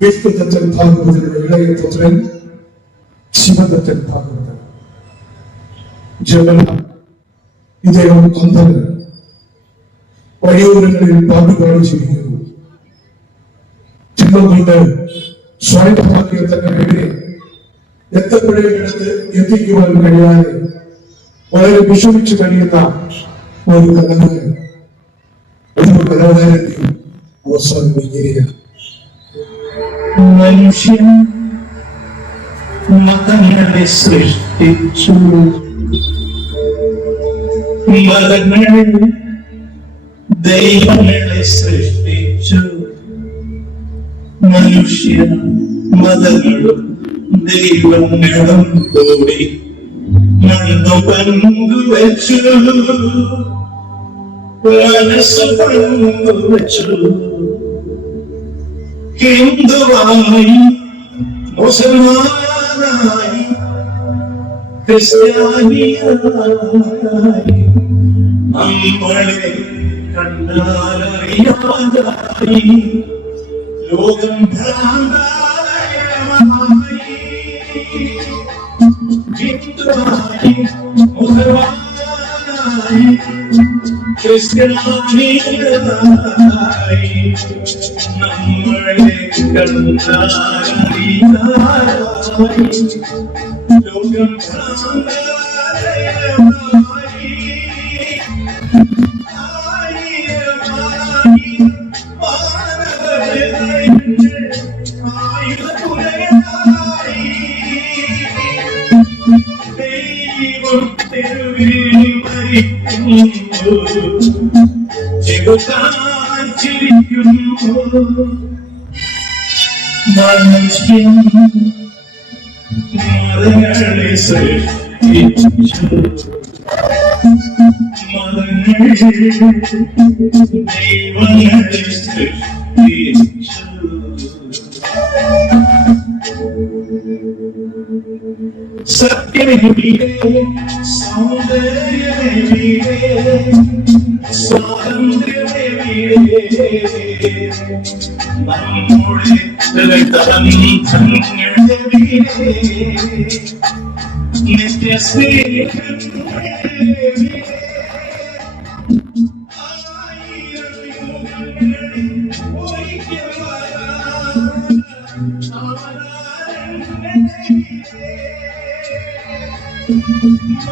വിഷ്ണുദത്തൻ ഭാഗവതരുടെ ഇളയ പുത്രൻ ശിവദത്തൻ ഭാഗവതൻ. ജന്മന ഇദ്ദേഹം അന്ധന്, വഴിയോരങ്ങളിൽ പാട്ടുപാടി ജീവിക്കുന്നു. ജന്മം കൊണ്ട് സ്വായത്തമാക്കിയ തന്റെ കഴിവിനെ എത്തപ്പെടേണ്ടിടത്ത് എത്തിക്കുവാൻ കഴിയാതെ വളരെ വിഷമിച്ചു കഴിയുന്ന ഒരു കലാകാരൻ. ഒരു കലാകാരന്റെ അവസാനം ഇങ്ങനെയാണ്. മനുഷ്യൻ മതങ്ങളെ സൃഷ്ടിച്ചു, മതങ്ങൾ ദൈവങ്ങളെ സൃഷ്ടിച്ചു. മനുഷ്യൻ മതങ്ങളും ദൈവങ്ങളും കൂടി മണ്ണു പങ്കുവച്ചു, മനസ്സ് പങ്കുവച്ചു. ഹിന്ദുവായി മുസൽമാനായി ക്രിസ്ത്യാനിയായി നമ്മളെ കണ്ടാലറിയാതായി ലോകം ഭ്രാന്താലയമായി. ഹിന്ദുവായി മുസൽമാനായി ക്രിസ്ത്യാനിയായി നമ്മളെ കണ്ടാലറിയാതായി ലോകം ഭ്രാന്താലയമായി. ആയിരമായി മാനവരായി ആയുധപുരയായി ദൈവം തെരുവിൽ മരിക്കുന്നു, ചെറുതാൻ ചിരിക്കുന്നു. മനുഷ്യൻ മതങ്ങളെ സൃഷ്ടിച്ചു, മതങ്ങൾ ദൈവങ്ങളെ സൃഷ്ടിച്ചു. സത്യമെവിടെ, സൗന്ദര്യമെവിടെ, സ്വാതന്ത്ര്യമെവിടെ, നമ്മുടെ ബന്ധങ്ങളെവിടെ, നിത്യസ്നേഹമെവിടെ.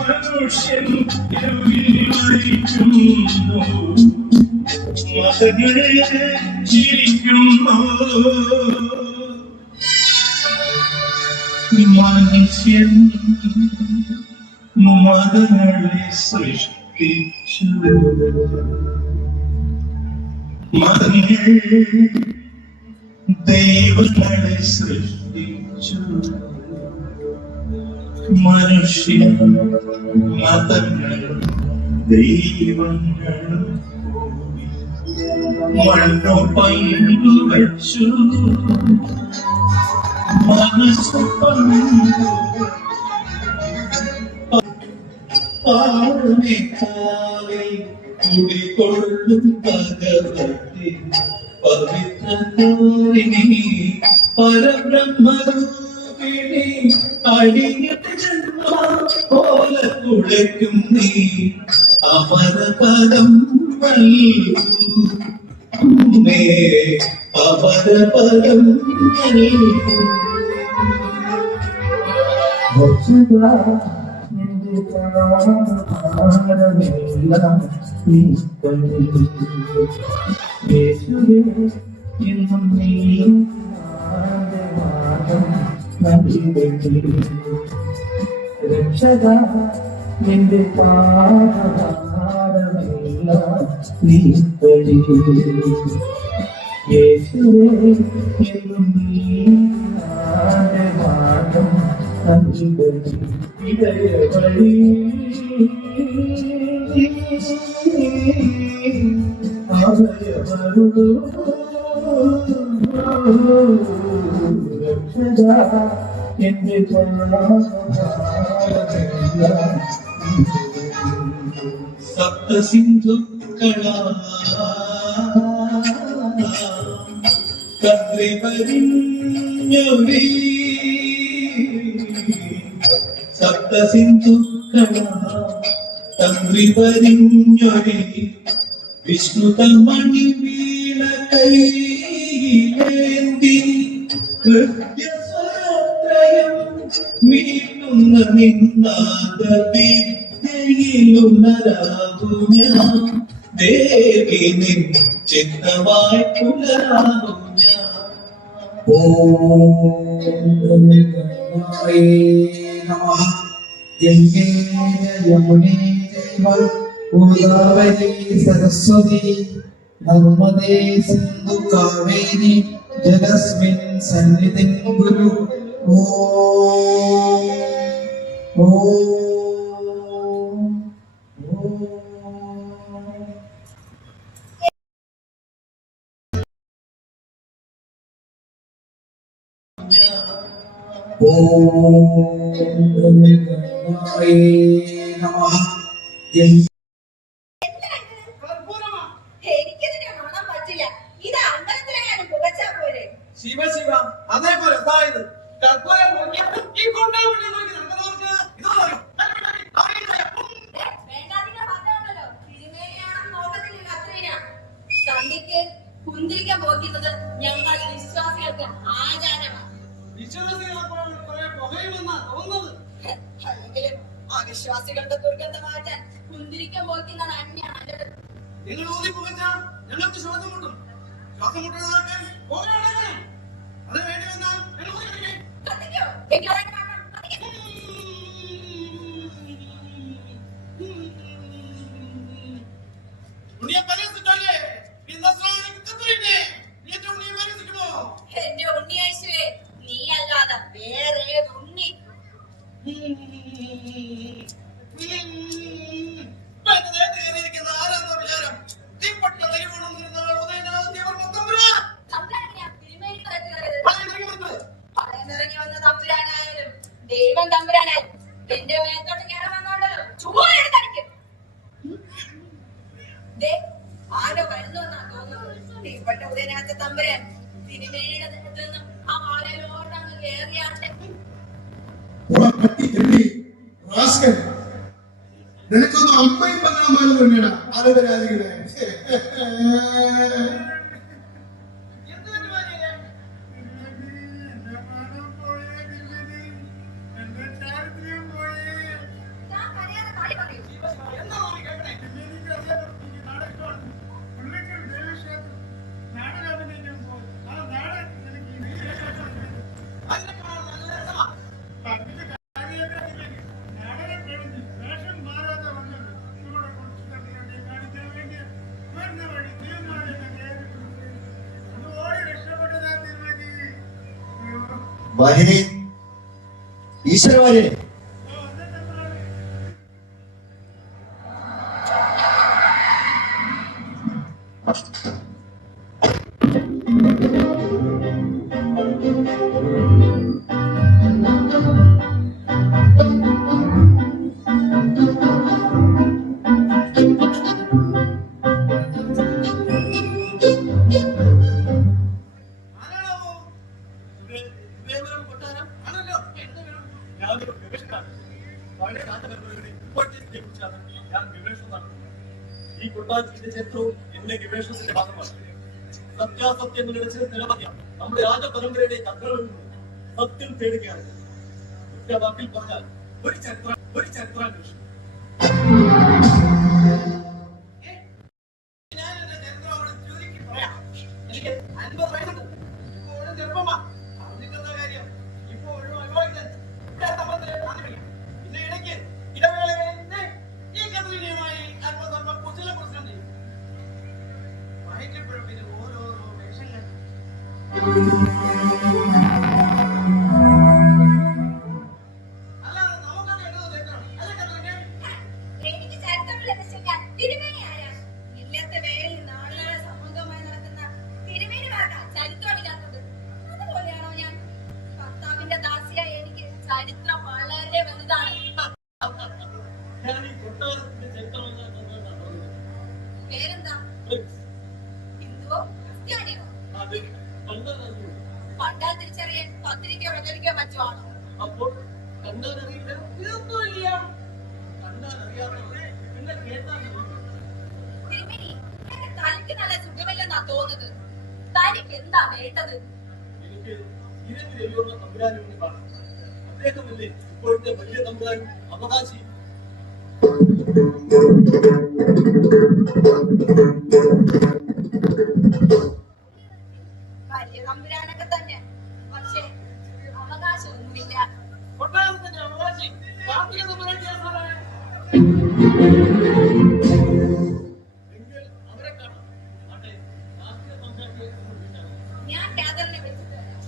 മനുഷ്യൻ മരിക്കുന്നു, മതങ്ങളെ ചിരിക്കുന്നു. മനുഷ്യൻ മതങ്ങളെ സൃഷ്ടിച്ചു, മതങ്ങൾ ദൈവങ്ങളെ സൃഷ്ടിച്ചു. മനുഷ്യൻ മതങ്ങളും ദൈവങ്ങളും മണ്ണു പങ്കുവച്ചു, മനസ്സു പങ്കുവച്ചു. കുടികൊള്ളും ഭഗവതി പവിത്രകാരിണി പരബ്രഹ്മരൂപിണി അടിയ പോലെ കുളിക്കും നീ അമരപദം നൽകേ അമരപദം നൽകൂ. രക്ഷക നിന്റെ പാദഭാരമേ നീ വഴി യേശുവേ എന്നും നീ ആനവാദം അൻപതി ഇടയവഴി അഭയമരുളൂ രക്ഷക എന്റെ സപ്ത സിന്ധുക്കളാ കദ്രിവരിഞ്ഞൊരി സപ്ത സിന്ധുക്കളാ കദ്രിവരിഞ്ഞൊരി വിഷ്ണുതമണി വീണ കൈയേന്തി ഹൃദ്യസ്വരത്രയം മീട്ടുന്ന നിന്നാദ വിദ്യയിലുണരാകു ഞാൻ ദേവി നിൻ ചിത്തമായി പുലരാകു ഞാൻ ഓം നമഃ ഗംഗേ യമുനേ ചൈവ ഗോദാവരി സരസ്വതി നർമ്മദേ സിന്ധു കാവേരി ജലസ്മിൻ സന്നിധിം കുരു ഓം ഓം ഓം നമഃ എനിക്കിതിനെ കാണാൻ പറ്റില്ല. ഇത് അമ്പലത്തിലെങ്ങാനും പുകച്ചാ പോരെ? ശിവ ശിവ അതേപോലെ അതായത് കർപ്പൂരം പൊട്ടിയപ്പോൾ ഈ കൊണ്ടേ വിളി നോക്കി നടക്കുന്നവർക്ക് ഇതറിയോ? വേണ്ടാതിനെ പറഞ്ഞോണ്ടല്ലോ. തിരുമേനിയാണെന്ന് നോക്കത്തില്ല കത്രീന. സന്ധ്യക്ക് കുന്തിരിക്കാൻ പോക്കുന്നത് ഞങ്ങൾ വിശ്വാസികൾക്ക് ആചാരമാണ്. വിശ്വാസികളെ കുറെ പുകയുമെന്നാ തോന്നുന്നത്. അല്ലെങ്കിലും അവിശ്വാസികളുടെ ദുർഗന്ധം മാറ്റാൻ കുന്തിരിക്കാൻ പോക്കുന്നത് അന്യാണ്. നിങ്ങൾ ഊതി പുകച്ചാൽ ഞങ്ങൾക്ക് ശ്വാസം മുട്ടും. ശ്വാസം മുട്ടുന്നതാക്കാൻ പോകണം. അത് വേണ്ടി വന്നാൽ ഞങ്ങൾ ഊതിക്കട്ടെ. കത്തിക്കോ? എങ്ങനെ കാണണം? കത്തിക്കോ? ഉണ്ണിയെ പരിഹസിച്ചോളേ. ഈ നസ്രാണി കത്തുവില്ലേ? നീ എന്റെ ഉണ്ണിയെ പരിഹസിക്കുമോ? എന്റെ ഉണ്ണിയേശുവേ, നീ അല്ലാതെ വേറെ ഏതുണ്ണി? ആരാന്ന വിചാരം? തീപ്പെട്ട തരിവോണം തമ്പുരാനെയാ തിരുമേനി തട്ടുകയത്. പടയിലിറങ്ങി വന്ന തമ്പുരാനായാലും ദൈവം തമ്പുരാനായാലും എന്റെ മേത്തോട്ട് കയറി വന്നോണ്ടല്ലോ ചൂടെടുത്തടിക്കും. ആരോ വരുന്നുവെന്നാ തോന്നുന്നത്. തീപ്പെട്ട ഉടനാത്ത തമ്പുരാൻ തിരുമേനിയുടെ ദേഹത്ത് നിന്നും ആ വാളയിലോട്ടങ്ങ് കയറിയാട്ടെ. നിനക്കൊന്നും അമ്മയും പന്ത്രമാരും തന്നെയാണ് ആലോചനാദികളെ. ഞാൻ കരയാതെ കളി പറയൂ. വാഹിനി ഈശ്വരവാരെ ഈ കൊട്ടാരത്തിന്റെ ചരിത്രവും എന്റെ ഗവേഷണത്തിന്റെ ഭാഗമാണ്. സത്യാസത്യങ്ങളുടെ നിലനിർത്തിയാണ് നമ്മുടെ രാജപരമ്പരയുടെ ചക്രങ്ങളിൽ സത്യം തേടുകയാണ്. ഒറ്റ വാക്കിൽ പറഞ്ഞാൽ ഒരു ചരിത്രാന്വേഷണം. ഞാൻ എന്റെ ചരിത്രം അവിടെ ചുരുക്കി പറയാം. എനിക്ക് 50 വയസ്സുണ്ട്. ഇപ്പോഴും ചെറുപ്പമാ. അറിഞ്ഞിട്ടുള്ള കാര്യം ഇപ്പൊ ഒഴിവാക്കില്ല. പിന്നെ ഇടയ്ക്ക് ഇടവേളകളിൽ ഈ കഥയുമായി അല്പസ്വല്പം കുശല പ്രശ്നം ചെയ്യും. അല്ലാതെ നമുക്കൊക്കെ എഴുതുന്നത് തെറ്റാണ്. അല്ലേ കത്തോലിക്ക? എനിക്ക് ചരിത്രങ്ങൾ രചിക്കാൻ തിരുമേനി ആരാ? ഇല്ലാത്ത വേളയിൽ നാളുകളെ സംബന്ധമായി നടക്കുന്ന തിരുമേനിമാർക്കാ ചരിത്രമില്ലാത്തത്. അതുപോലെയാണോ ഞാൻ? കർത്താവിന്റെ ദാസിയായ എനിക്ക് ചരിത്രം വളരെ വലുതാണ്. ഞാൻ ഈ കൊട്ടാരത്തിന്റെ ചരിത്രമില്ലാത്തതുകൊണ്ടാണ് തോന്നുന്നത്. പേരെന്താ? ഹിന്ദുവോ ക്രിസ്ത്യാനിയോ? അത് കണ്ടാലറിയൂ. കണ്ടാൽ തിരിച്ചറിയാൻ പത്രിക പ്രചരിക്കാൻ പറ്റുവാണോ? അപ്പോൾ കണ്ടാലറിയില്ല, ഇതൊന്നുമില്ല. കണ്ടാലറിയാത്തവരെ പിന്നെ കേട്ടാൽ മതി. തിരുമേനി, എന്റെ തലയ്ക്ക് നല്ല സുഖമില്ലെന്നാ തോന്നുന്നത്. തനിക്ക് എന്താ വേണ്ടത്? എനിക്ക് ഇരവിലുള്ള തമ്പുരാനെ ഒന്ന് കാണാം. അദ്ദേഹമല്ലേ ഇപ്പോഴത്തെ വലിയ തമ്പുരാൻ അവകാശി. വലിയ തമ്പുരാനൊക്കെ തന്നെ, പക്ഷേ അവകാശമൊന്നുമില്ല. കൊട്ടാരത്തിന്റെ അവകാശി കാർത്തിക തമ്പുരാട്ടിയാണ് സാറേ. എങ്കിൽ അവരെ കാണാം. അതെ, കാർത്തിക തമ്പുരാട്ടിയെ ഒന്ന് വിളിക്കാം. ഞാൻ കാതറിനെ വിളിച്ചിട്ട് വരാം.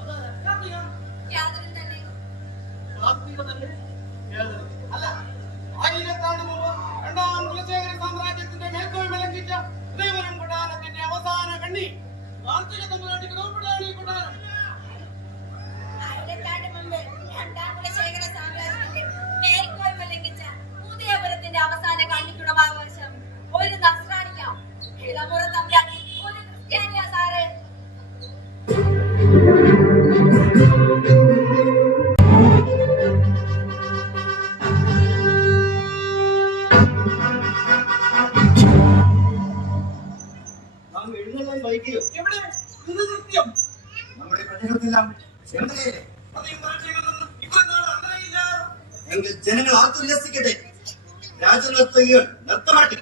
അതാ കാർത്തിക. കാതറിൻ തന്നെ. കാർത്തിക തന്നെ ഏത്? അല്ല, 1000 ആണ്ട് മുമ്പ് രണ്ടാം കുലശേഖര സാമ്രാജ്യത്തിന്റെ മേൽക്കോയ്മ ലംഘിച്ച ശ്രീവരം കൊട്ടാരത്തിന്റെ അവസാന കണ്ണി കാർത്തിക തമ്പുരാട്ടിക്ക് നോക്കപ്പെടാണ് ഈ കൊട്ടാരം. ആയിരത്താണ്ട് മുമ്പ് രണ്ടാം കുലശേഖര സാമ്രാജ്യത്തിന്റെ മേൽക്കോയ്മ ലംഘിച്ച ഉദയപുരത്തിന്റെ അവസാന കണ്ണിക്കുള്ള അവകാശം ഒരു നസ്രാണിക്കാം. ഇളമുറ തമ്പുരാൻ ഒരു ക്രിസ്ത്യാനിയാ സാറേ. നാം എഴുന്നള്ളാൻ വൈകിയോ? എവിടെ? ഇത് കൃത്യം. നമ്മുടെ പ്രജകളെല്ലാം ചെന്നൈയിലെ അധികം പരീക്ഷകളൊന്നും ഇത്രയും നാൾ അങ്ങനെയില്ല. എങ്കിൽ ജനങ്ങൾ ആർത്തുല്ലസിക്കട്ടെ. രാജനർത്തകികൾ നൃത്തമാട്ടി.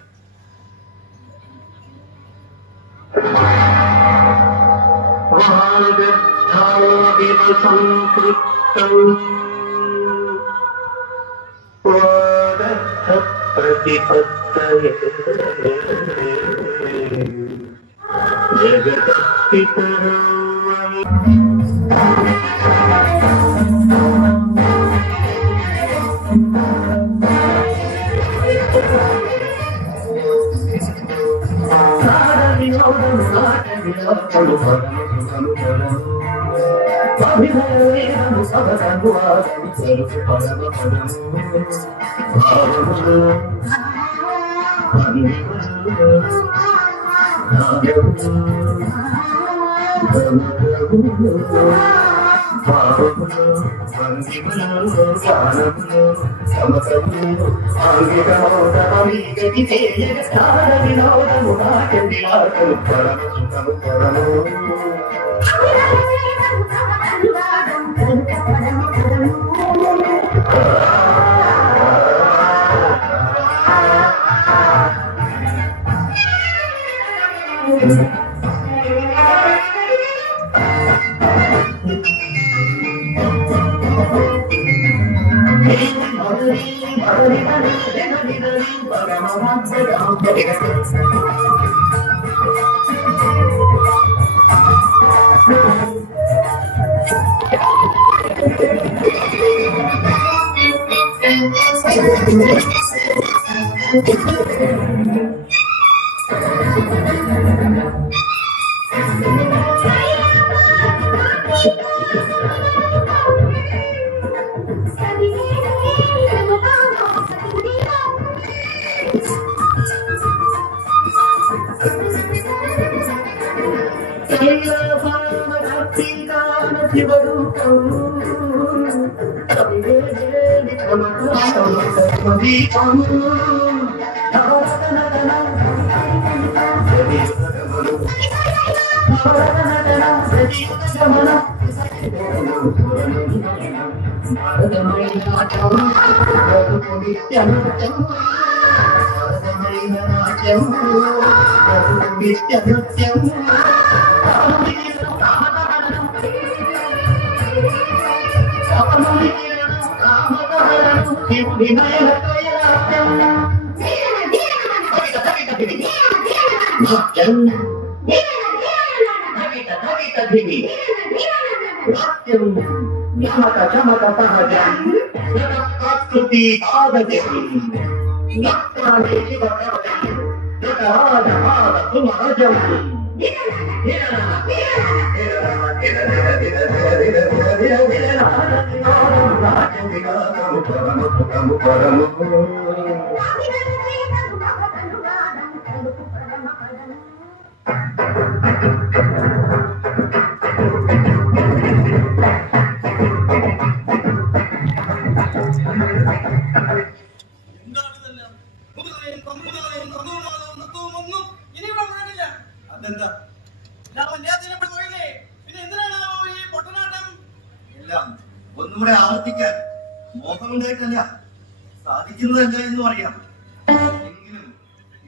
Kadimi. Rakyum Yamaka Jamaka Tahajam. Nakakatuti Adademi. Nakrani Shivakarami. Nakaraja Hada Kumarajam. എന്താണിതെല്ലാം? മുതലയും തമ്പുരാനെയും തന്തൂരാനും നൃത്തവും ഒന്നും ഇനി ഇവിടെ മുഴങ്ങില്ല. അതെന്താ? ഞാൻ കല്യാണത്തിന് പോയില്ലേ, പിന്നെ എന്തിനാണോ ഈ പൊട്ടനാട്ടം? എല്ലാം ഒന്നുകൂടെ ആവർത്തിക്കാൻ മോഹമുണ്ടായിട്ടല്ല, സാധിക്കുന്നതല്ല എന്നും അറിയാം. എങ്കിലും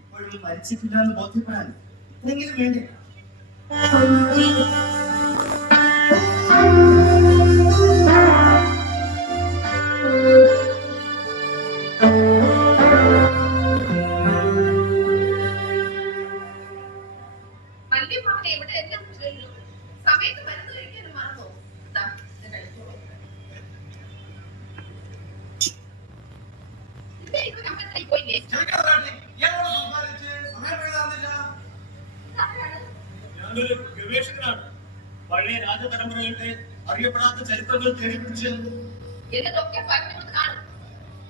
ഇപ്പോഴും മരിച്ചിട്ടില്ല എന്ന് ബോധ്യപ്പെടാൻ ഇതെങ്കിലും വേണ്ടേ? വല്യമ്മാവനെ ഇവിടെ എല്ലാം ചൊല്ലും. സമയത്ത് മരുന്ന് കഴിക്കാനും മറന്നോ? ദാ, ഇത് കഴിച്ചോളൂ. ഇതേ ഇപ്പൊ കമ്പത്തായി പോയില്ലേ? ചെറുക്കൻ ഇയാളോട് സംസാരിച്ച് സമയം എഴുതാറില്ല. ഇതാരാണ്? ഞാനൊരു ഗവേഷകനാണ്. പഴയ രാജതലമുറകളുടെ അറിയപ്പെടാത്ത ചരിത്രങ്ങൾ തേടിപ്പിടിച്ച് എന്നിട്ടൊക്കെ പറഞ്ഞു കൊടുത്ത് കാണും.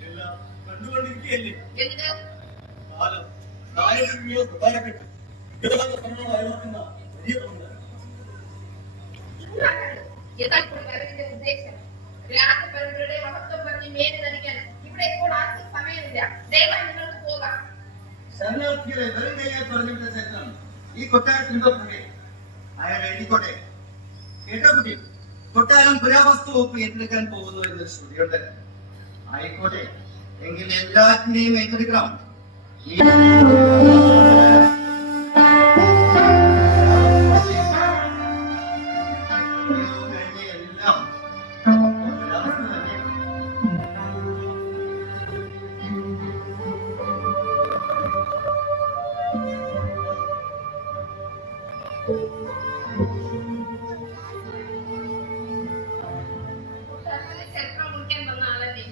എല്ലാം കണ്ടുകൊണ്ടിരിക്കുകയല്ലേ. എന്നിട്ട് കാലം കാലഘട്ടങ്ങളോ പ്രധാനപ്പെട്ടു ഗതാഗത ശ്രമങ്ങളായി മാറുന്ന വലിയ തോന്നൽ. ഇതാരാണ്? യഥാർത്ഥ വരവിന്റെ ഉദ്ദേശം രാജപരമ്പരയുടെ മഹത്വം പറഞ്ഞ് മേലെ നടിക്കാൻ ഇവിടെ ഇപ്പോൾ ആർക്കും സമയമില്ല. ദയവായി നിങ്ങൾക്ക് പോകാം. ശരണാർത്ഥികളെ വെറുതെ പറഞ്ഞിട്ട ചരിത്രം ഈ കൊട്ടാരത്തിനുണ്ടോ പുറകെ? അയാൾ എഴുതിക്കോട്ടെ. കേട്ടോ കുട്ടി, കൊട്ടാരം പുരാവസ്തു വകുപ്പ് ഏറ്റെടുക്കാൻ പോകുന്നു എന്നൊരു ശ്രുതിയുണ്ട്. ആയിക്കോട്ടെ, എങ്കിൽ എല്ലാറ്റിനെയും ഏറ്റെടുക്കണം. ഈ എല്ലാം പുരാവസ്തു തന്നെ. ചരിത്രം കുറിക്കാൻ വന്ന ആളല്ലേ,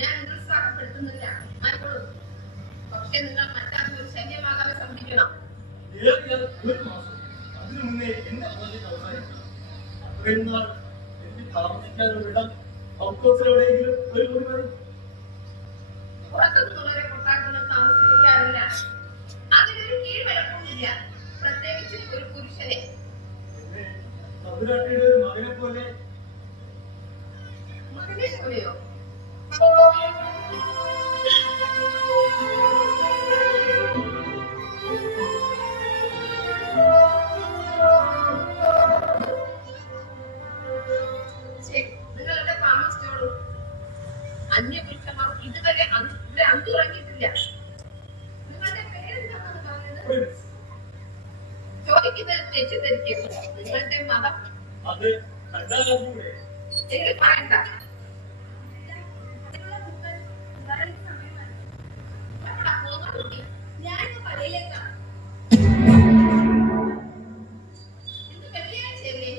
ഞാൻ നിരുത്സാഹപ്പെടുത്തുന്നില്ല. ആയിക്കോളൂ. പക്ഷെ നിങ്ങൾ മറ്റാർക്കും ഒരു ശല്യമാകാതെ ശ്രദ്ധിക്കണം. ഏറിയാൽ ഒരു മാസം. അതിനു മുന്നേ എന്നെ പ്രോജക്ട് അവസാനിക്കണം. അത്രയും നാൾ എനിക്ക് താമസിക്കാനുള്ള ഇടം ഔട്ട് ഹൗസിലെവിടെയെങ്കിലും ഒരു കൂടി മതി. പുറത്തുനിന്നുള്ളവരെ കൊട്ടാരത്തിൽ താമസിപ്പിക്കാറില്ല. അതിനൊരു കീഴ്വഴക്കവുമില്ല, പ്രത്യേകിച്ച് ഒരു പുരുഷനെ. പിന്നെ തമ്പുരാട്ടിയുടെ ഒരു മകനെ പോലെ മകനെ പോലെയോ? ശരി, നിങ്ങൾ ഇവിടെ താമസിച്ചോളൂ. അന്യപുരുഷന്മാർ ഇതുവരെ ഇവിടെ അന്തുറങ്ങിയിട്ടില്ല. നിങ്ങളുടെ പേരെന്താണെന്ന് പറഞ്ഞത്? ചോദിക്കുന്നത് തെറ്റിദ്ധരിക്കരുത്. നിങ്ങളുടെ മതം അത് കണ്ടാലൂടെ എനിക്ക് പറയണ്ട. ഞാനിപ്പോ പള്ളിയിലേക്കാണ്. ഇന്ന് വെള്ളിയാഴ്ചയല്ലേ?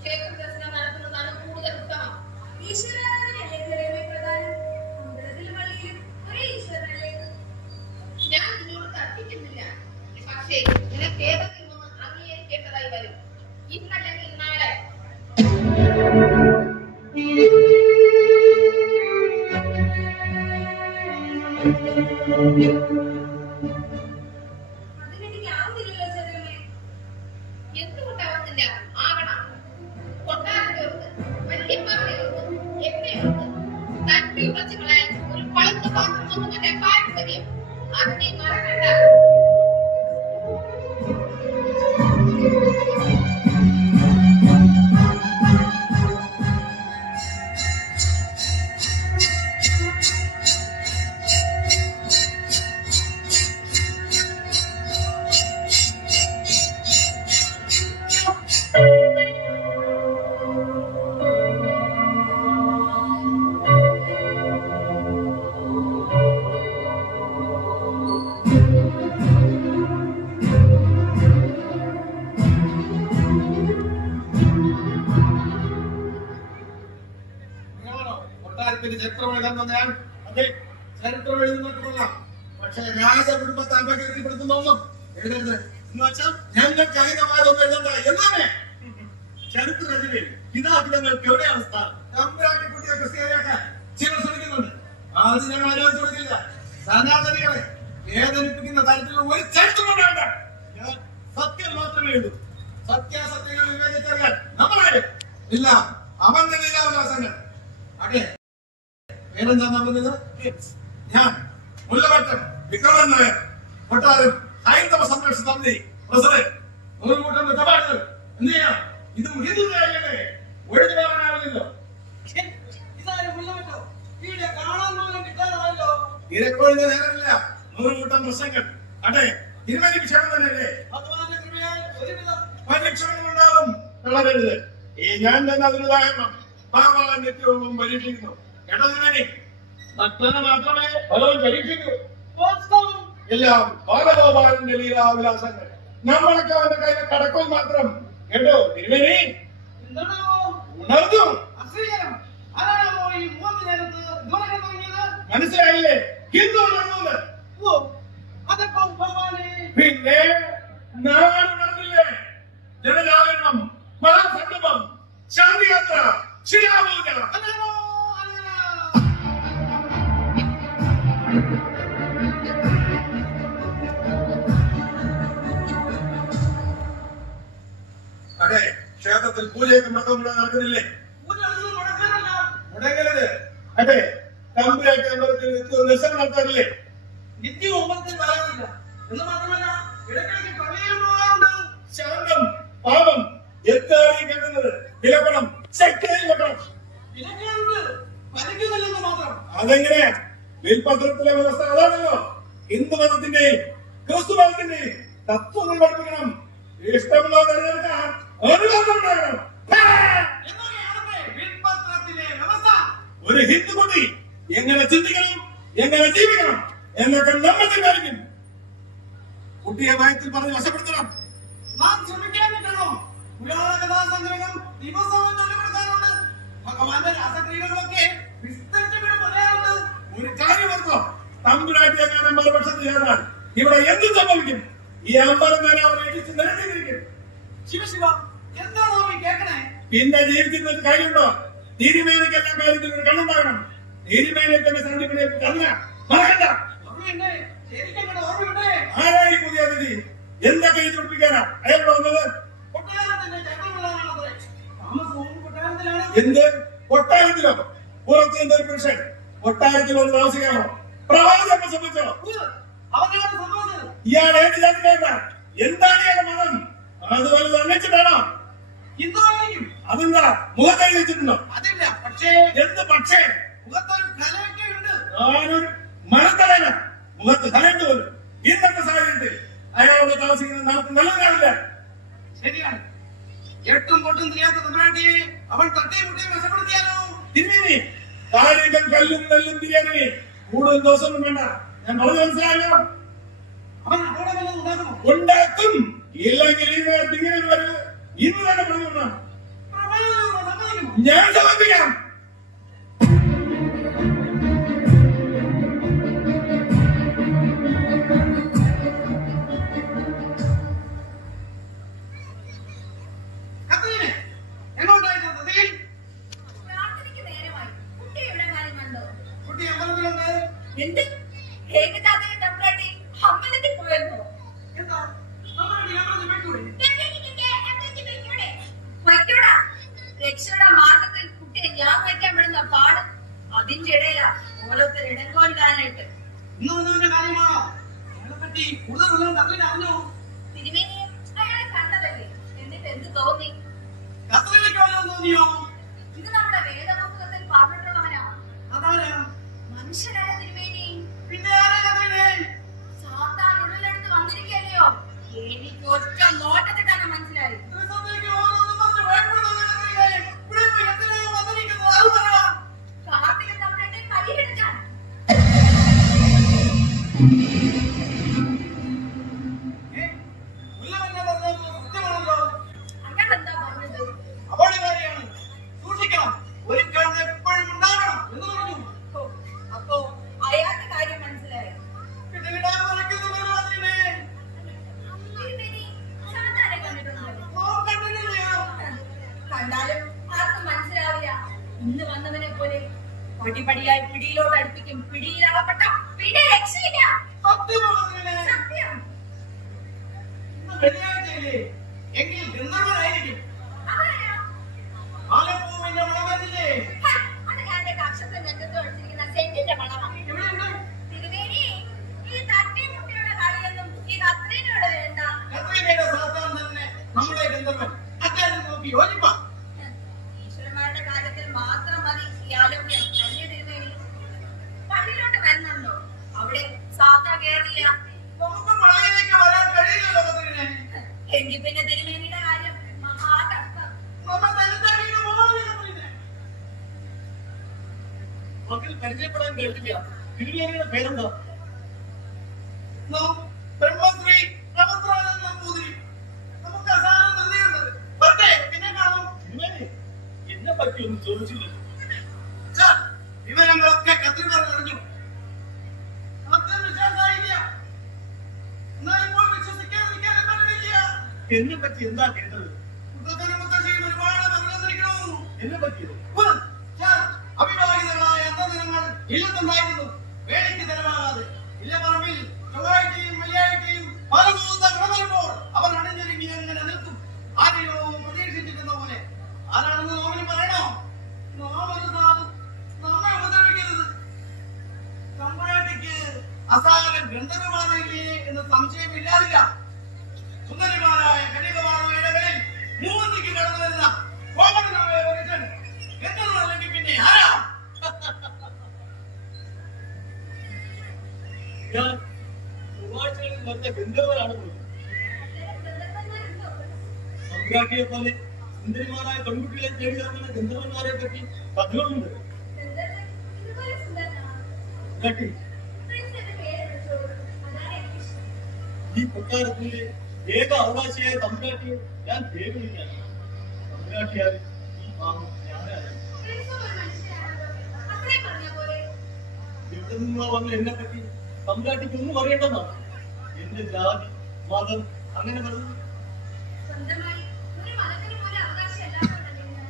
ക്ഷേത്ര ദർശനം നടത്തുന്നതാണ് കൂടുതൽ ഉത്തമം. ഈശ്വരാരാധനയല്ലേ ചെറിയ പ്രധാനം? അമ്പലത്തിലും പള്ളിയിലും ഒരേ ഈശ്വരനല്ലേ? ഞാൻ നിന്നോട് തർക്കിക്കുന്നില്ല. പക്ഷേ നിനക്ക് ഏതെങ്കിലും ഒന്ന് അംഗീകരിക്കേണ്ടതായി വരും. ഇന്നല്ലെങ്കിൽ നാളെ. അതിനെനിക്ക് ആവുന്നില്ലല്ലോ ചെറിയമ്മേ. എന്തുകൊണ്ടാവുന്നില്ല? ആവണം. കൊട്ടാരത്തെ ഓർത്ത്, വല്യമ്മാവനെ ഓർത്ത്, എന്നെ ഓർത്ത്, തട്ടി ഉറച്ചു കളയാൻ ഒരു പഴുത്ത പാത്രം ഒന്നും എന്റെ പാരമ്പര്യം. അതിനെ മറക്കണ്ട. കൊട്ടാരത്തിന് ചരിത്രം എഴുതാൻ ഞാൻ അതെ ചരിത്രം എഴുതുന്നൊക്കെ കൊള്ളാം. പക്ഷെ രാജകുടുംബത്തെ അപകീർത്തിപ്പെടുത്തുന്നൊന്നും എഴുതരുത്. എന്ന് വെച്ചാൽ ഞങ്ങൾക്ക് അഹിതമായതൊന്നും എഴുതണ്ട എന്നാണ് ചരിത്ര രചനയിൽ പിതാപിതങ്ങൾക്ക് എവിടെയാണ് സ്ഥാനം? തമ്പുരാട്ടിക്കുട്ടിയെ ക്രിസ്ത്യാനിയാക്കാൻ ചിലർ ശ്രമിക്കുന്നുണ്ട്. അത് ഞങ്ങൾ അനുവദിച്ചു കൊടുക്കില്ല. സനാതനികളെ വേദനിപ്പിക്കുന്ന തരത്തിലുള്ള ഒരു ചരിത്രം വേണ്ട. ഞാൻ സത്യം മാത്രമേ എഴുതൂ. സത്യാസത്യങ്ങൾ വിവേചിച്ചറിയാൻ നമ്മളെ ഇല്ല. അവന്റെ ലീലാവിലാസങ്ങൾ അതെ പേരെന്താ പറഞ്ഞത്? ഞാൻ മുല്ലവട്ടം വിക്രമൻ നായർ കൊട്ടാരം ഹൈന്ദവ സംരക്ഷണ സമിതി പ്രസിഡന്റ്. ഒരു കൂട്ടം ഇടപാടുകൾ എന്ത് ചെയ്യാം? ഇത് ഹിന്ദു കാര്യമല്ലേ, ഒഴിഞ്ഞുപോകാനാവില്ലല്ലോ. ഇരക്കൊഴിഞ്ഞ നേരമില്ല. 100 കൂട്ടം പ്രശ്നങ്ങൾ അതെ തിരുമേനി ക്ഷണം തന്നെയല്ലേ? പരീക്ഷണങ്ങളുണ്ടാവും. കളരരുത്. ഞാൻ തന്നെ അതിനുദാഹരണം ഭഗവാൻ നിത്യവും പരീക്ഷിക്കുന്നു. കേട്ടോ തിരുമേനി? ഭക്തനെ മാത്രമേ ഭഗവാൻ പരീക്ഷിക്കൂ. എല്ലാം ബാലഗോപാലന്റെ ലീലാവിലാസങ്ങൾ. നമ്മളൊക്കെ അവന്റെ കയ്യിലെ കടക്കോൽ മാത്രം. കേട്ടോ തിരുമേനി? ഉണർന്നു. മനസ്സിലായില്ലേ? ഹിന്ദു ഉണർന്നു. പിന്നെ നാടുണർന്നില്ലേ? ജനജാഗരണം, മഹാസംഗമം, ശാന്തിയാത്ര, ശിലാപൂജ. അതെ ക്ഷേത്രത്തിൽ പൂജയൊക്കെ നടക്കുന്നില്ലേ? മുടങ്ങരുത്. അതെ തമ്പുരാട്ടി അമ്പലത്തിൽ ദർശനം നടത്താറില്ലേ? നിത്യം അമ്പലത്തിൽ വരാറില്ല എന്ന് മാത്രമല്ല ഇടയ്ക്കിടയ്ക്ക് പള്ളിയിൽ പോകാറുണ്ട്. ശാന്തം പാപം എന്തായി കേൾക്കുന്നത്? വിലക്കണം, ശക്തിയായി വെക്കണം. വിലക്കാറുണ്ട്, പലിക്കുന്നില്ലെന്ന് മാത്രം. അതെങ്ങനെ? വിൽപത്രത്തിലെ വ്യവസ്ഥ അതാണല്ലോ. ഹിന്ദു മതത്തിന്റെയും ക്രിസ്തു മതത്തിന്റെയും തത്വങ്ങൾ പഠിപ്പിക്കണം. ഇഷ്ടമുള്ള തിരഞ്ഞെടുക്കാൻ അനുവാദം ഉണ്ടാകണം. ഒരു ഹിന്ദു കുട്ടി എങ്ങനെ ചിന്തിക്കണം, എങ്ങനെ ജീവിക്കണം എന്നൊക്കെ നമ്മൾ തീരുമാനിക്കും. കുട്ടിയെ ഭയത്തിൽ പറഞ്ഞ് വശപ്പെടുത്തണം. നാം ശ്രമിക്കാനിട്ടോ പുരാണ കഥാസംഗ്രഹം ദിവസവും ചൊല്ലിപ്പെടുത്താറുണ്ട്. ഭഗവാന്റെ രാസക്രീഡകളൊക്കെ വിസ്തരിച്ച് പറയാറുണ്ട്. ഒരു കാര്യം ഓർത്തോ, തമ്പുരാട്ടി എങ്ങനെ മറുപക്ഷത്ത് ചേർന്നാൽ ഇവിടെ എന്ത് സംഭവിക്കും? ഈ അമ്പലം തന്നെ അവർ ഇടിച്ച് നിരത്തിയിരിക്കും. ശിവശിവ എന്താണോ ഈ കേൾക്കണേ? പിന്നെ ജീവിക്കുന്ന ഒരു കാര്യമുണ്ടോ? തിരുമേനിക്കെല്ലാം കാര്യത്തിൽ ഒരു കണ്ണുണ്ടാകണം. തിരുമേനെ തന്നെ സന്ധിപ്പിനെ കണ്ണ മറക്കണ്ട. ഓർമ്മയുണ്ടേ? ശരിക്കും ഓർമ്മയുണ്ടേ? ആരായി പുതിയ അതിഥി? എന്തൊക്കെ ഇത് പഠിപ്പിക്കാനാ അയാളോട് വന്നത്? കൊട്ടാരത്തിന്റെ ചക്രമുള്ളതാണത്രേ. താമസവും കൊട്ടാരത്തിലാണ്. എന്ത് കൊട്ടാരത്തിലോ? പുറത്ത് എന്തൊരു പുരുഷൻ കൊട്ടാരത്തിൽ വന്ന് താമസിക്കാമോ? പ്രവാചകനെ സംബന്ധിച്ചോ? അവരാണ് സംഭവിച്ചത്. ഇയാൾ ഏത് ജാതിക്കാരനാ? എന്താണ് ഇയാളുടെ മതം? അത് വല്ലതും അന്വേഷിച്ചിട്ടാണോ? ഹിന്ദുവായിരിക്കും. അതെന്താ മുഖത്തൈ വെച്ചിട്ടുണ്ടോ? അതില്ല, പക്ഷേ എന്ത് പക്ഷേ? മുഖത്തൊരു കലയൊക്കെ ഉണ്ട്. ഞാനൊരു മരത്തലന മുഖത്ത് കലണ്ട് പോലും. ഇന്നത്തെ സാഹചര്യത്തിൽ അയാളോട് താമസിക്കുന്നത് നമുക്ക് നല്ലതാവില്ല. ശരിയാണ്. എട്ടും പൊട്ടും തിരിയാത്ത തമ്പ്രാട്ടിയെ അവൻ തട്ടിയും മുട്ടിയും വശപ്പെടുത്തിയാലോ? തിരുമേനി കാര്യങ്ങൾ കല്ലും നെല്ലും തിരിയാനി കൂടുതൽ ദിവസമൊന്നും വേണ്ട. ഞാൻ വളരെ മനസ്സിലായല്ലോ. അവൻ അപകടമെല്ലാം ഉണ്ടാകുമോ? ഉണ്ടാക്കും. ഇല്ലെങ്കിൽ ഈ നേരത്തെ ഇങ്ങനെ വരൂ. ഇന്ന് തന്നെ പറഞ്ഞു പ്രഭാകരനോട് സമ്മതിക്കുമോ? ഞാൻ സമർപ്പിക്കാം. കത്രീനെ, എങ്ങോട്ടായിരുന്നു തൃശ്ശൂർ? പ്രാർത്ഥനയ്ക്ക് നേരമായി. കുട്ടിയുടെ കാര്യം കണ്ടോ? കുട്ടി അമ്പലത്തിലുണ്ട്. എന്ത്? ഏകജാതക തമ്പ്രാട്ടി അമ്പലത്തിൽ പോയെന്നോ? എന്താ തമ്പ്രാട്ടി അമ്പലത്തിൽ പോയിക്കൂടെ? വയ്ക്കൂടാ. രക്ഷയുടെ മാർഗത്തിൽ കുട്ടിയെ ഞാൻ വയ്ക്കാൻ പെടുന്ന പാട്. അതിന്റെ ഇടയിലാ ഓരോരുത്തർ ഇടങ്കോലിടാനായിട്ട്. ഇന്ന് വന്നവന്റെ കാര്യമാണോ? അയാളെപ്പറ്റി കൂടുതൽ കത്രീനെ അറിഞ്ഞോ? തിരുമേനിയും അയാളെ കണ്ടതല്ലേ? എന്നിട്ട് എന്ത് തോന്നി? കത്രീനയ്ക്ക് വല്ലതും തോന്നിയോ? ഇത് നമ്മുടെ വേദപുസ്തകത്തിൽ പറഞ്ഞിട്ടുള്ളവനാ. അതാരാ? മനുഷ്യരല്ല തിരുമേനി. പിന്നെ ആരാ കത്രീനെ? സാത്താൻ ഉള്ളിലെടുത്ത് വന്നിരിക്കല്ലയോ? എനിക്ക് ഒറ്റ നോട്ടത്തിൽ തന്നെ മനസ്സിലായി. ദിവസത്തേക്ക് ഓരോന്നും പറഞ്ഞ് ഭയപ്പെടുന്ന കത്രീനെ ഇവിടെ ഇപ്പൊ എന്തിനാ വന്നിരിക്കുന്നത്? അത് പറ. കാർത്തിക തമ്പ്രാട്ടി കൈയെടുക്കാൻ. മുല്ലവല്ല പറഞ്ഞത് സത്യമാണല്ലോ. അയാൾ എന്താ പറഞ്ഞത്? അപകടകാരിയാണ്, സൂക്ഷിക്കണം, ഒരു കണ്ണ് എപ്പോഴും ഉണ്ടാകണം എന്ന് പറഞ്ഞു. പിടിപടിയായി പിടിയിലോട്ട് അടുപ്പിക്കും. പിടിയിലകപ്പെട്ട പിന്നെ രക്ഷയില്ല. സത്യം. വെള്ളിയാഴ്ചയില്ലേ എങ്കിൽ ഗന്ധർവനായിരിക്കും. അതാരാ? ആലപ്പൂവിന്റെ മണമല്ലേ? ഹ, അത് ഞാൻ എന്റെ കക്ഷത്തിൽ നെഞ്ചത്ത് വെച്ചിരിക്കുന്ന സെന്റിന്റെ മണമാണ്. എവിടെയുണ്ട്? തിരുവേനി, ഈ തട്ടിമുട്ടിയുടെ കളിയൊന്നും ഈ കത്രീനോട് വേണ്ട. കത്രീനയുടെ സാത്താൻ തന്നെ നമ്മുടെ ഗന്ധർവൻ. അക്കാര്യം നോക്കി യോജിപ്പാം. ഈശ്വരന്മാരുടെ കാര്യത്തിൽ മാത്രം മതി ഈ ആലോക്യം. അല്ലേ തിരുവേനി? പള്ളിയിലോട്ട് വരുന്നുണ്ടോ? അവിടെ സാത്ത കേറില്ല. നമുക്ക് പള്ളിയിലേക്ക് വരാൻ കഴിയില്ലല്ലോ കത്രീനെ. എങ്കിൽ പിന്നെ തിരുവേനിയുടെ കാര്യം മഹാകഷ്ടം. നമ്മൾ തനിത്തറിയുന്ന പോകാതെ കത്രീനെ. മക്കൾ പരിചയപ്പെടാൻ കേട്ടില്ല. തിരുവേനിയുടെ പേരെന്താ? നാം ബ്രഹ്മശ്രീ പ്രവർത്തനം നമ്പൂതിരി. നമുക്ക് അസാരം നന്ദിയുണ്ട്. പറ്റേ പിന്നെ കാണും. തിരുവേനി എന്നെ പറ്റി ഒന്നും ചോദിച്ചില്ലല്ലോ. സാർ, വിവരങ്ങളൊക്കെ കത്രിമാർ അറിഞ്ഞു. അത്ര വിശ്വാസമായില്ല. എന്നാൽ ഇപ്പോൾ വിശ്വസിക്കാതിരിക്കാൻ പറ്റില്ല. എന്നെ പറ്റി എന്താ കേട്ടത്? മുത്തച്ഛനും മുത്തശ്ശിയും ഒരുപാട് പറഞ്ഞിരിക്കണു. എന്നെ പറ്റിയത്? സാർ, അവിവാഹിതങ്ങളായ അന്തദിനങ്ങൾ ഇല്ലത്തുണ്ടായിരുന്നു. വേടിക്ക് തരമാകാതെ ഇല്ലപ്പറമ്പിൽ ചൊവ്വാഴ്ചയും വെള്ളിയാഴ്ചയും പലകൂത്ത കിടന്നപ്പോൾ അവർ അണിഞ്ഞൊരുങ്ങി അങ്ങനെ നിൽക്കും. ആരെയോ പ്രതീക്ഷിച്ചിരുന്ന പോലെ. ആരാണെന്ന് നോമിന് പറയണോ? നാം ഒരു സാധു നമ്മെ ഉപദ്രവിക്കരുത്. തമ്പുരാട്ടിക്ക് അസാര ഗന്ധർവമാരില്ലേ എന്ന് സംശയമില്ലാതില്ല. സുന്ദരിമാരായ കനികമാരുടെ മേൽ മൂന്നിക്ക് കടന്നു വരുന്ന കോമണനായ ഒരുത്തൻ ഗന്ധർവനല്ലെങ്കിൽ പിന്നെ ആരാ? ഞാൻ ചൊവ്വാഴ്ചകളിൽ വന്ന ഗന്ധർവനാണ് പോലും. സമ്രാട്ടിയെ പോലെ സുന്ദരിമാരായ പെൺകുട്ടികളെ തേടി ഇറങ്ങുന്ന ഗന്ധർവന്മാരെ പറ്റി കഥകളുണ്ട്. സമ്രാട്ടി, ഈ കൊട്ടാരത്തിന്റെ ഏക അവകാശിയായ സമ്രാട്ടിയെ ഞാൻ പേര് വിളിക്കാൻ. സമ്രാട്ടിയാൽ ഈ ഭാഗം ഞാനാണ്. ഇവിടെ നിന്ന് വന്ന എന്നെ പറ്റി സമ്രാട്ടിക്ക് ഒന്നും അറിയേണ്ടതാണ്. എന്റെ ജാതി, മതം അങ്ങനെ പറഞ്ഞു. സ്വന്തമായി ഒരു മതത്തിന് പോലും അവകാശമില്ലാത്തവരല്ലേ ഞാൻ.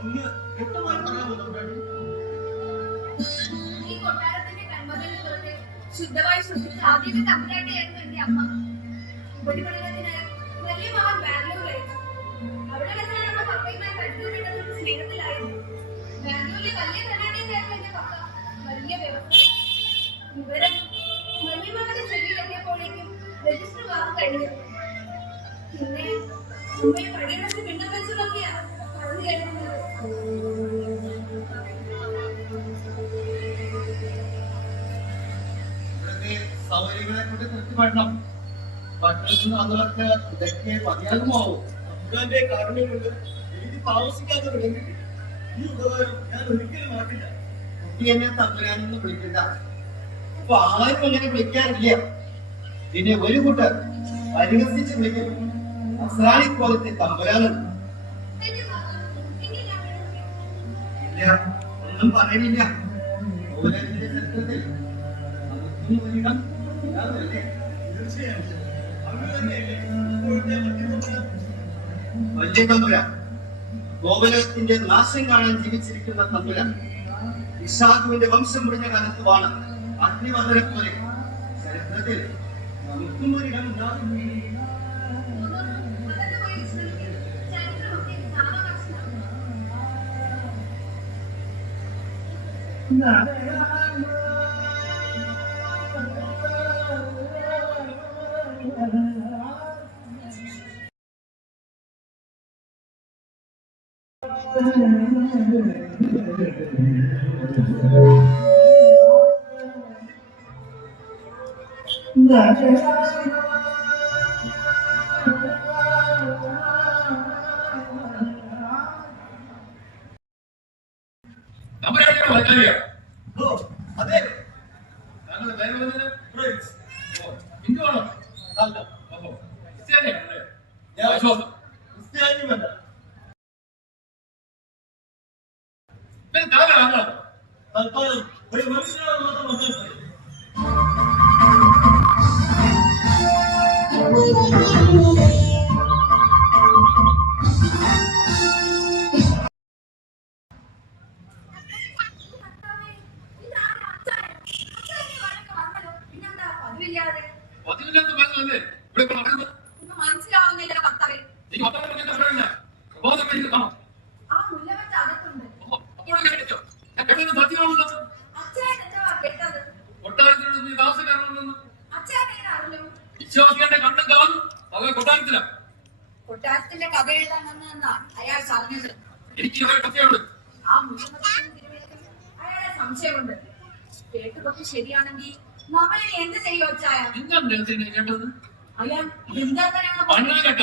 ഒന്ന് വ്യക്തമായി പറയാമോ സമ്രാട്ടി? ഈ കൊട്ടാരത്തിന്റെ കൺമകളിൽ പുറത്തെ ശുദ്ധമായി ശുദ്ധിച്ച ആദ്യത്തെ തമ്പുരാട്ടിയായിരുന്നു എന്റെ അമ്മ. പൊടിപഠനത്തിനായി വലിയ മകൻ ബാംഗ്ലൂരിലായിരുന്നു. അവിടെ വെച്ചാണ് നമ്മുടെ പപ്പയുമായി പരിചയപ്പെട്ടത്. സ്നേഹത്തിലായിരുന്നു. ബാംഗ്ലൂരിലെ വലിയ കനാഡിയനായിരുന്നു എന്റെ പപ്പ. വലിയ വ്യവസായം. വിവരം വലിയ മകന്റെ ചെവിയിലെത്തിയപ്പോഴേക്കും രജിസ്റ്റർ വിവാഹം കഴിഞ്ഞു. പിന്നെ അമ്മയെ പടിയടച്ച് പിണ്ടം വെച്ചതൊക്കെയാണ് പറഞ്ഞു കേൾക്കുന്നത്. ഇവിടുത്തെ സൗകര്യങ്ങളെ കൊണ്ട് തൃപ്തിപ്പെടണം. പട്ടണത്തിൽ അതൊക്കെ ഇതൊക്കെ മതിയാകുമോ? സമ്രാന്റെ കാരുണ്യം കൊണ്ട് എനിക്ക് താമസിക്കാതെ വിളങ്ങിട്ട് ഈ ഉപകാരം ഞാൻ ഒരിക്കലും മാറ്റില്ല. കുട്ടി എന്നെ തമ്പുരാനെന്ന് വിളിക്കണ്ട. അപ്പൊ ആരും അങ്ങനെ വിളിക്കാറില്ല. പിന്നെ ഒരു കൂട്ടർ പരിഹസിച്ച് വിളിക്കും. അസ്രാണി പോലത്തെ തമ്പുരാനെന്ന്. ഇല്ല, ഒന്നും പറയണില്ല. പൗരത്തിന്റെ ചരിത്രത്തിൽ നമുക്കും ഒരിടം ഉണ്ടാവില്ലേ? തീർച്ചയായും അങ്ങനെ തന്നെയല്ലേ ഇപ്പോഴത്തെ മധ്യപ്രദേശ വലിയ തമ്പുരാൻ, ഗോകുലത്തിന്റെ നാശം കാണാൻ ജീവിച്ചിരിക്കുന്ന തമ്പുരാൻ, ഇഷാഖുവിന്റെ വംശം മുറിഞ്ഞ കാലത്ത് വാണ് അഗ്നിവദനെ പോലെ ചരിത്രത്തിൽ നമുക്കും ഒരിടം ഉണ്ടാകും. ഓ, അതെ. താങ്കളുടെ ദൈവവചനം praise. ഓ, ഹിന്ദുവാണോ? അല്ല. അപ്പോ ക്രിസ്ത്യാനിയാണല്ലേ? ഞാൻ വിശ്വാസം ക്രിസ്ത്യാനിയുമല്ല. പിന്നെ താങ്കൾ ആരാണ്? തൽക്കാലം ഒരു മനുഷ്യനാണ് മാത്രം വന്നാൽ മതി. പറഞ്ഞത്. എനിക്ക് ഇവരെ കഥയുണ്ട്. ആ മുഖ്യമന്ത്രി തിരുവേദിയിൽ അയാളെ സംശയമുണ്ട്. കേട്ടുകൊക്കെ ശരിയാണെങ്കിൽ നമ്മളെ എന്ത് ചെയ്യോ അച്ചായ? എന്താണ് രഹസ്യം കേട്ടത്? അയാൾ എന്താക്കാനാണ് പണ്ണാകട്ട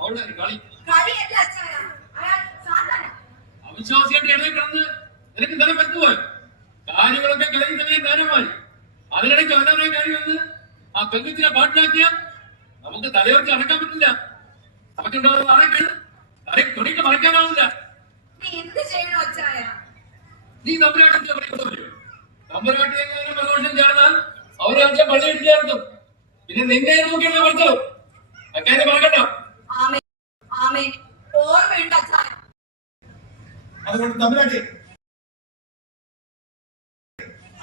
അവളുടെ കളി കളിയല്ല അച്ചായ, അയാൾ സാധാരണ അവിശ്വാസിയായിട്ട് ഇടയിൽ കിടന്ന് നിനക്ക് തല പറ്റുപോയി. കാര്യങ്ങളൊക്കെ കളി സമയം നേരമായി. അതിനിടയ്ക്ക് അവനവനെ കാര്യം വന്ന് ആ പെങ്കുച്ചിനെ പാട്ടിലാക്കിയാൽ നമുക്ക് തലയോർച്ച് അടക്കാൻ പറ്റില്ല. നമുക്കുണ്ടാവുന്ന അടയ്ക്ക് തലയ്ക്ക് തുണിക്ക് മറക്കാനാവില്ല. നീ എന്ത് ചെയ്യണോ അച്ചായ? നീ തമ്പുരാട്ടിന്റെ പഠിക്കുന്നു. തമ്പുരാട്ടി എങ്ങനെ പ്രദോഷം ചേർന്നാൽ അവരാഴ്ച പള്ളിയിട്ട് ചേർന്നു. പിന്നെ നിന്നെ നോക്കിയുള്ള പഠിച്ചോ അക്കാര്യം പറയണ്ട. ആമേ ആമേ, ഓർമ്മയുണ്ട് അച്ചായ. അതുകൊണ്ട് തമ്പുരാട്ടി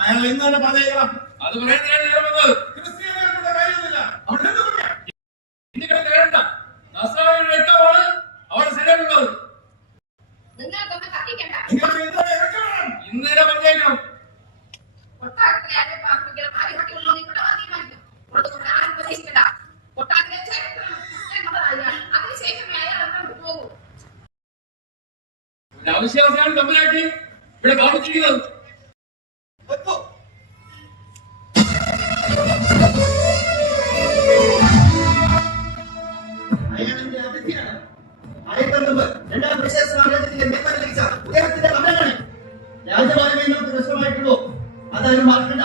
അയാൾ ഇന്ന് തന്നെ പറഞ്ഞേക്കണം. അത് പറയുന്നതിനാണ് നേരം വന്നത്. ക്രിസ്ത്യാനികളുടെ കാര്യമൊന്നുമില്ല. അവിടെ നിന്ന് പറയാം. ഇന്ത്യകളെ നേരണ്ട നസ്രാണിയുടെ രക്തമാണ് അവിടെ ശരീരമുള്ളത്. നിങ്ങൾക്കൊന്ന് കത്തിക്കണ്ട. നിങ്ങൾക്ക് എന്താണ് ഇറക്കണം? ഇന്നലെ പറഞ്ഞേക്കണം. കൊട്ടാരത്തിലെ ആരെ പാർപ്പിക്കണം, ആരെ പറ്റിയുള്ളൂ നിങ്ങളുടെ തീരുമാനിക്കും. അതുകൊണ്ട് ആരും ഉപദേശിക്കണ്ട. കൊട്ടാരത്തിലെ ചരിത്രം അതിനുശേഷം അയാൾ അവിടെ പോകും. ഒരു അവിശ്വാസിയാണ് തമ്പുരാട്ടി ഇവിടെ കാണിച്ചിരിക്കുന്നത്. എപ്പോ? അയാളെന്റെ അതിഥിയാണ്. ആയിരത്തി മുമ്പ് രണ്ടാം ബ്രിട്ടീഷ് സാമ്രാജ്യത്തിന്റെ മേൽക്കൈ ലഭിച്ച അദ്ദേഹത്തിന്റെ മകനാണ്. രാജവായുമേ നമുക്ക് നഷ്ടമായിട്ടുള്ളൂ. അതാരും മറക്കണ്ട.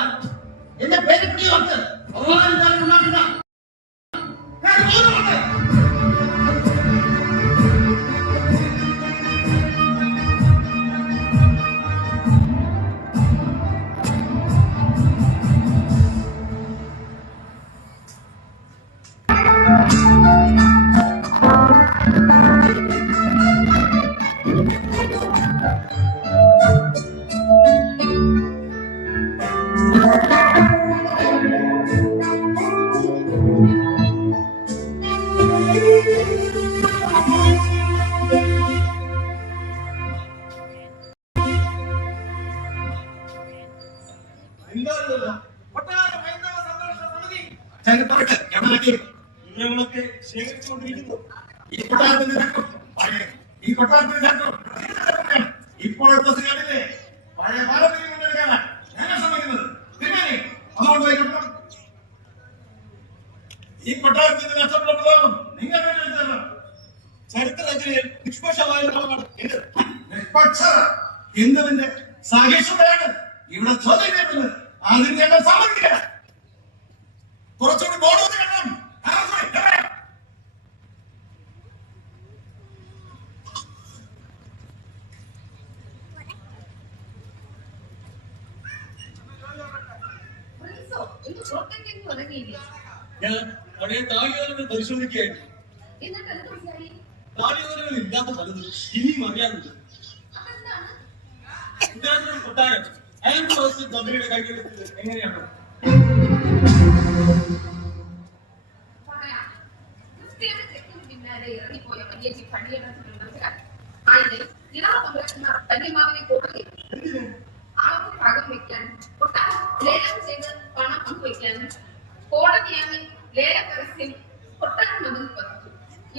എന്റെ പേര് കുട്ടി ഓർത്ത് ഭഗവാൻ താരം ഉണ്ടാക്കണ്ട. എന്താണല്ലോ കൊട്ടാര ഹൈന്ദവ സംഘർഷ സമിതി ചരിത്രത്തെ എവിടെയൊക്കെ വിവരങ്ങളൊക്കെ ശേഖരിച്ചുകൊണ്ടിരിക്കുന്നു. ഈ കൊട്ടാരത്തിന്റെ ചരിത്രം പഴയ ഈ കൊട്ടാരത്തിന്റെ ചരിത്രം ഇപ്പോഴത്തെ സ്ഥിതികളിലെ പഴയ പാരമ്പര്യം കൊണ്ടെടുക്കാനാണ് ഞങ്ങൾ ശ്രമിക്കുന്നത്. തിരുമേനി അതുകൊണ്ട് വൈകിട്ട് ഈ കൊട്ടാരത്തിന്റെ നഷ്ടപ്പെട്ട നിങ്ങൾ ചരിത്രരചനയിൽ നിഷ്പക്ഷമായ നിലപാടാണ് ഇത്. നിഷ്പക്ഷത എന്നതിന്റെ സഹിഷ്ണുതയാണ് ഇവിടെ ചോദ്യം ചെയ്യുന്നത്. അതിന് ഞങ്ങൾ സമ്മതിക്കില്ല. കുറച്ചുകൂടി ബോർഡ് കാണണം. പ്രിൻസോ, ഇന്ന് പുറത്തേക്കൊന്നും ഇറങ്ങിയില്ലേ? ഞാൻ പഴയ താളിയോലകൾ പരിശോധിക്കുകയായിരുന്നു. എന്നിട്ട് എന്ത് മനസ്സിലായി? താളിയോലകൾ ഇല്ലാത്ത പലതും ഇനിയും അറിയാനുണ്ട്. അതെന്താണ്? ഇത്തരത്തിലൊരു കൊട്ടാരം അയാളുടെ ദിവസം കമ്പനിയുടെ കൈകളിൽ എങ്ങനെയാണ്? പറയാം. ക്രിസ്ത്യാനി തെക്കിന് പിന്നാലെ ഇറങ്ങിപ്പോയ വലിയ പണിയെടുത്തിട്ടുണ്ട്. ആയത് ഇളവ പങ്കെടുക്കുന്ന കന്യമാവിനെ കോടതി അവർക്ക് പകം വെക്കാൻ, കൊട്ടാരം ലേലം ചെയ്ത് പണം പങ്കുവയ്ക്കാൻ കോടതിയാണ് ലേല പരസ്യം കൊട്ടാരം മുതൽ പതിച്ചു.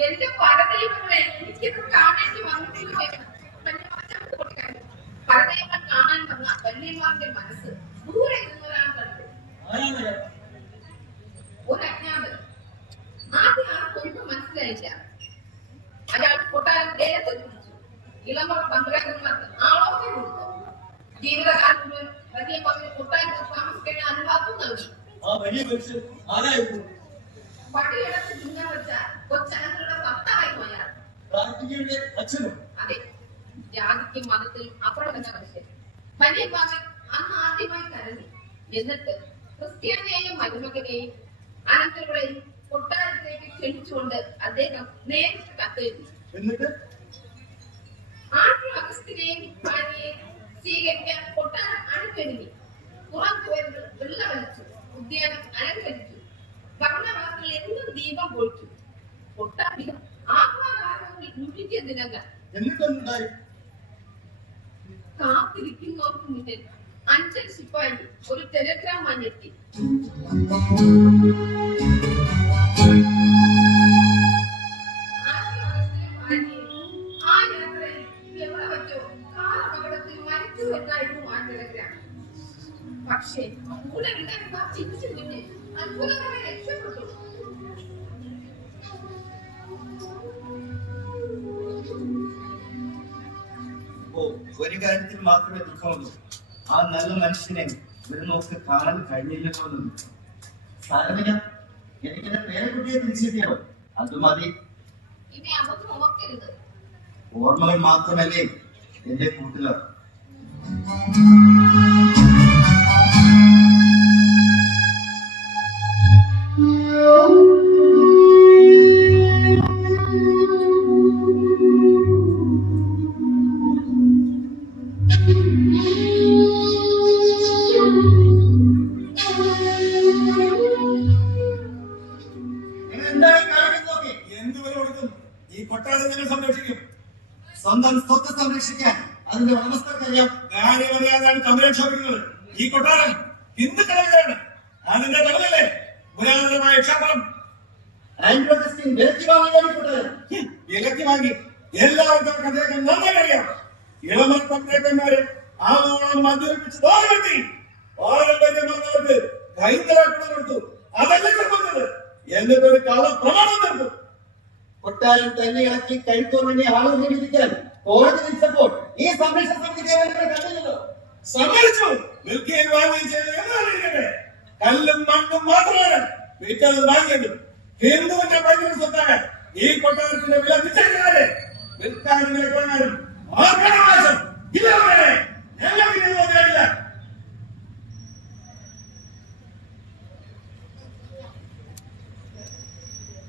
എന്റെ പരദൈവങ്ങളെ എനിക്കിത് കാണേണ്ടി വന്നിട്ടില്ല. പരദൈവം കാണാൻ വന്ന കന്യമാരുടെ മനസ്സ് ദൂരെ ഇരുന്നൊരാൾ കണ്ടു. ഒരു അജ്ഞാതൻ. ആദ്യം ആർക്കൊന്നും മനസ്സിലായില്ല. അയാൾ കൊട്ടാരം ലേലത്തിൽ പിടിച്ചു. ഇളമറ പങ്കാളികൾക്ക് ആളോടെ കൊടുത്തു. ജീവിതകാലം മുഴുവൻ വലിയ പങ്ക് കൊട്ടാരത്തിൽ താമസിക്കേണ്ട അനുവാദം നൽകി. പട്ടിയെടുത്ത് ചിഹ്നം വെച്ച കൊച്ചനങ്ങളുടെ ഭക്തമായി പോയാൽ അച്ഛനും അതെ, ജാതിക്കും മതത്തിലും അപ്പുറമെന്ന മനുഷ്യൻ വലിയ പാവൻ അന്ന് ആദ്യമായി കരഞ്ഞു. എന്നിട്ട് ക്രിസ്ത്യാനിയെയും മരുമകനെയും അനന്തരങ്ങളെയും കൊട്ടാരത്തിലേക്ക് ക്ഷണിച്ചുകൊണ്ട് അദ്ദേഹം നേരിട്ട് കത്തെഴുതി. എന്നിട്ട് ആദ്യ അഗസ്തിനെയും ഭാര്യയെയും സ്വീകരിക്കാൻ കൊട്ടാരം അണിഞ്ഞൊരുങ്ങി. പുറത്തു വരുന്ന വെള്ളമലിച്ചു. ഉദ്യാനം അലങ്കരിച്ചു. ഭരണവാസികൾ എന്നും ദീപം പൊഴിച്ചു. കൊട്ടാരം ആഹ്ലാദാരങ്ങളിൽ മുഴുകിയ ദിനങ്ങൾ. എന്നിട്ടുണ്ടായി കാത്തിരിക്കുന്നവർക്ക് മുന്നിൽ 5 ശിപ്പായി ഒരു ടെലിഗ്രാം വന്നെത്തി. ആദ്യ എന്നായിരുന്നു ആ ടെലഗ്രാം. പക്ഷേ മൂലവിട്ടാൻ ചിന്തിച്ചു മുന്നേ അത്ഭുതമായി രക്ഷപ്പെട്ടു. ഒരു കാര്യത്തിൽ മാത്രമേ ദുഃഖമുള്ളൂ, ആ നല്ല മനുഷ്യനെ ഒരു നോക്ക് കാണാൻ കഴിഞ്ഞില്ലല്ലോ. സാരമില്ല, എനിക്കെന്റെ പേരക്കുട്ടിയെ തിരിച്ചു കിട്ടിയോ, അത് മതി. ഇനി അതൊന്നും ഓർക്കരുത്. ഓർമ്മകൾ മാത്രമല്ലേ എന്റെ കൂട്ടുകാർ. സ്വന്തം സ്വത്ത് സംരക്ഷിക്കാൻ അതിന്റെ ഉടമസ്ഥർക്കറിയാം. കാര്യമറിയാതാണ് തമ്പുരാൻ ശോഭിക്കുന്നത്. ഈ കൊട്ടാരം ഹിന്ദുക്കളുടെയാണ്. അതിന്റെ തലമല്ലേ പുരാതനമായ ക്ഷേത്രം. വിലക്ക് വാങ്ങി എല്ലാവർക്കും അദ്ദേഹം നന്നായി അറിയാം. ഇളമർ തമ്പുരാക്കന്മാരെ ആവോളം മദ്യപിച്ച് തോൽവെത്തി പാരമ്പര്യം വന്നവർക്ക് കൈത്തലാക്കണം കൊടുത്തു. അതല്ല സംഭവിച്ചത്. എന്നിട്ട് ഒരു കള്ള പ്രമാണം തീർത്തു. കൊട്ടാരം തന്നെ ഇളക്കി കഴിക്കുമെന്നെ ആളുകൾ വിധിക്കാൻ കോടതി വിളിച്ചപ്പോൾ ഈ സംരക്ഷണ സമിതിക്ക് കണ്ടില്ലല്ലോ. സമ്മതിച്ചു. വിൽക്കുകയും വാങ്ങുകയും ചെയ്ത് എന്നറിയിക്കട്ടെ. കല്ലും മണ്ണും മാത്രമാണ് വിൽക്കുന്നത് വാങ്ങിയത്. ഹിന്ദുവിന്റെ പൈതൃക സ്വത്തായ ഈ കൊട്ടാരത്തിന്റെ വില നിശ്ചയിക്കാതെ വിൽക്കാനും വിലക്ക് വാങ്ങാനും ആർക്കവകാശം ഇതേവരെ ഞങ്ങൾക്ക് ഇത് തോന്നിയിട്ടില്ല.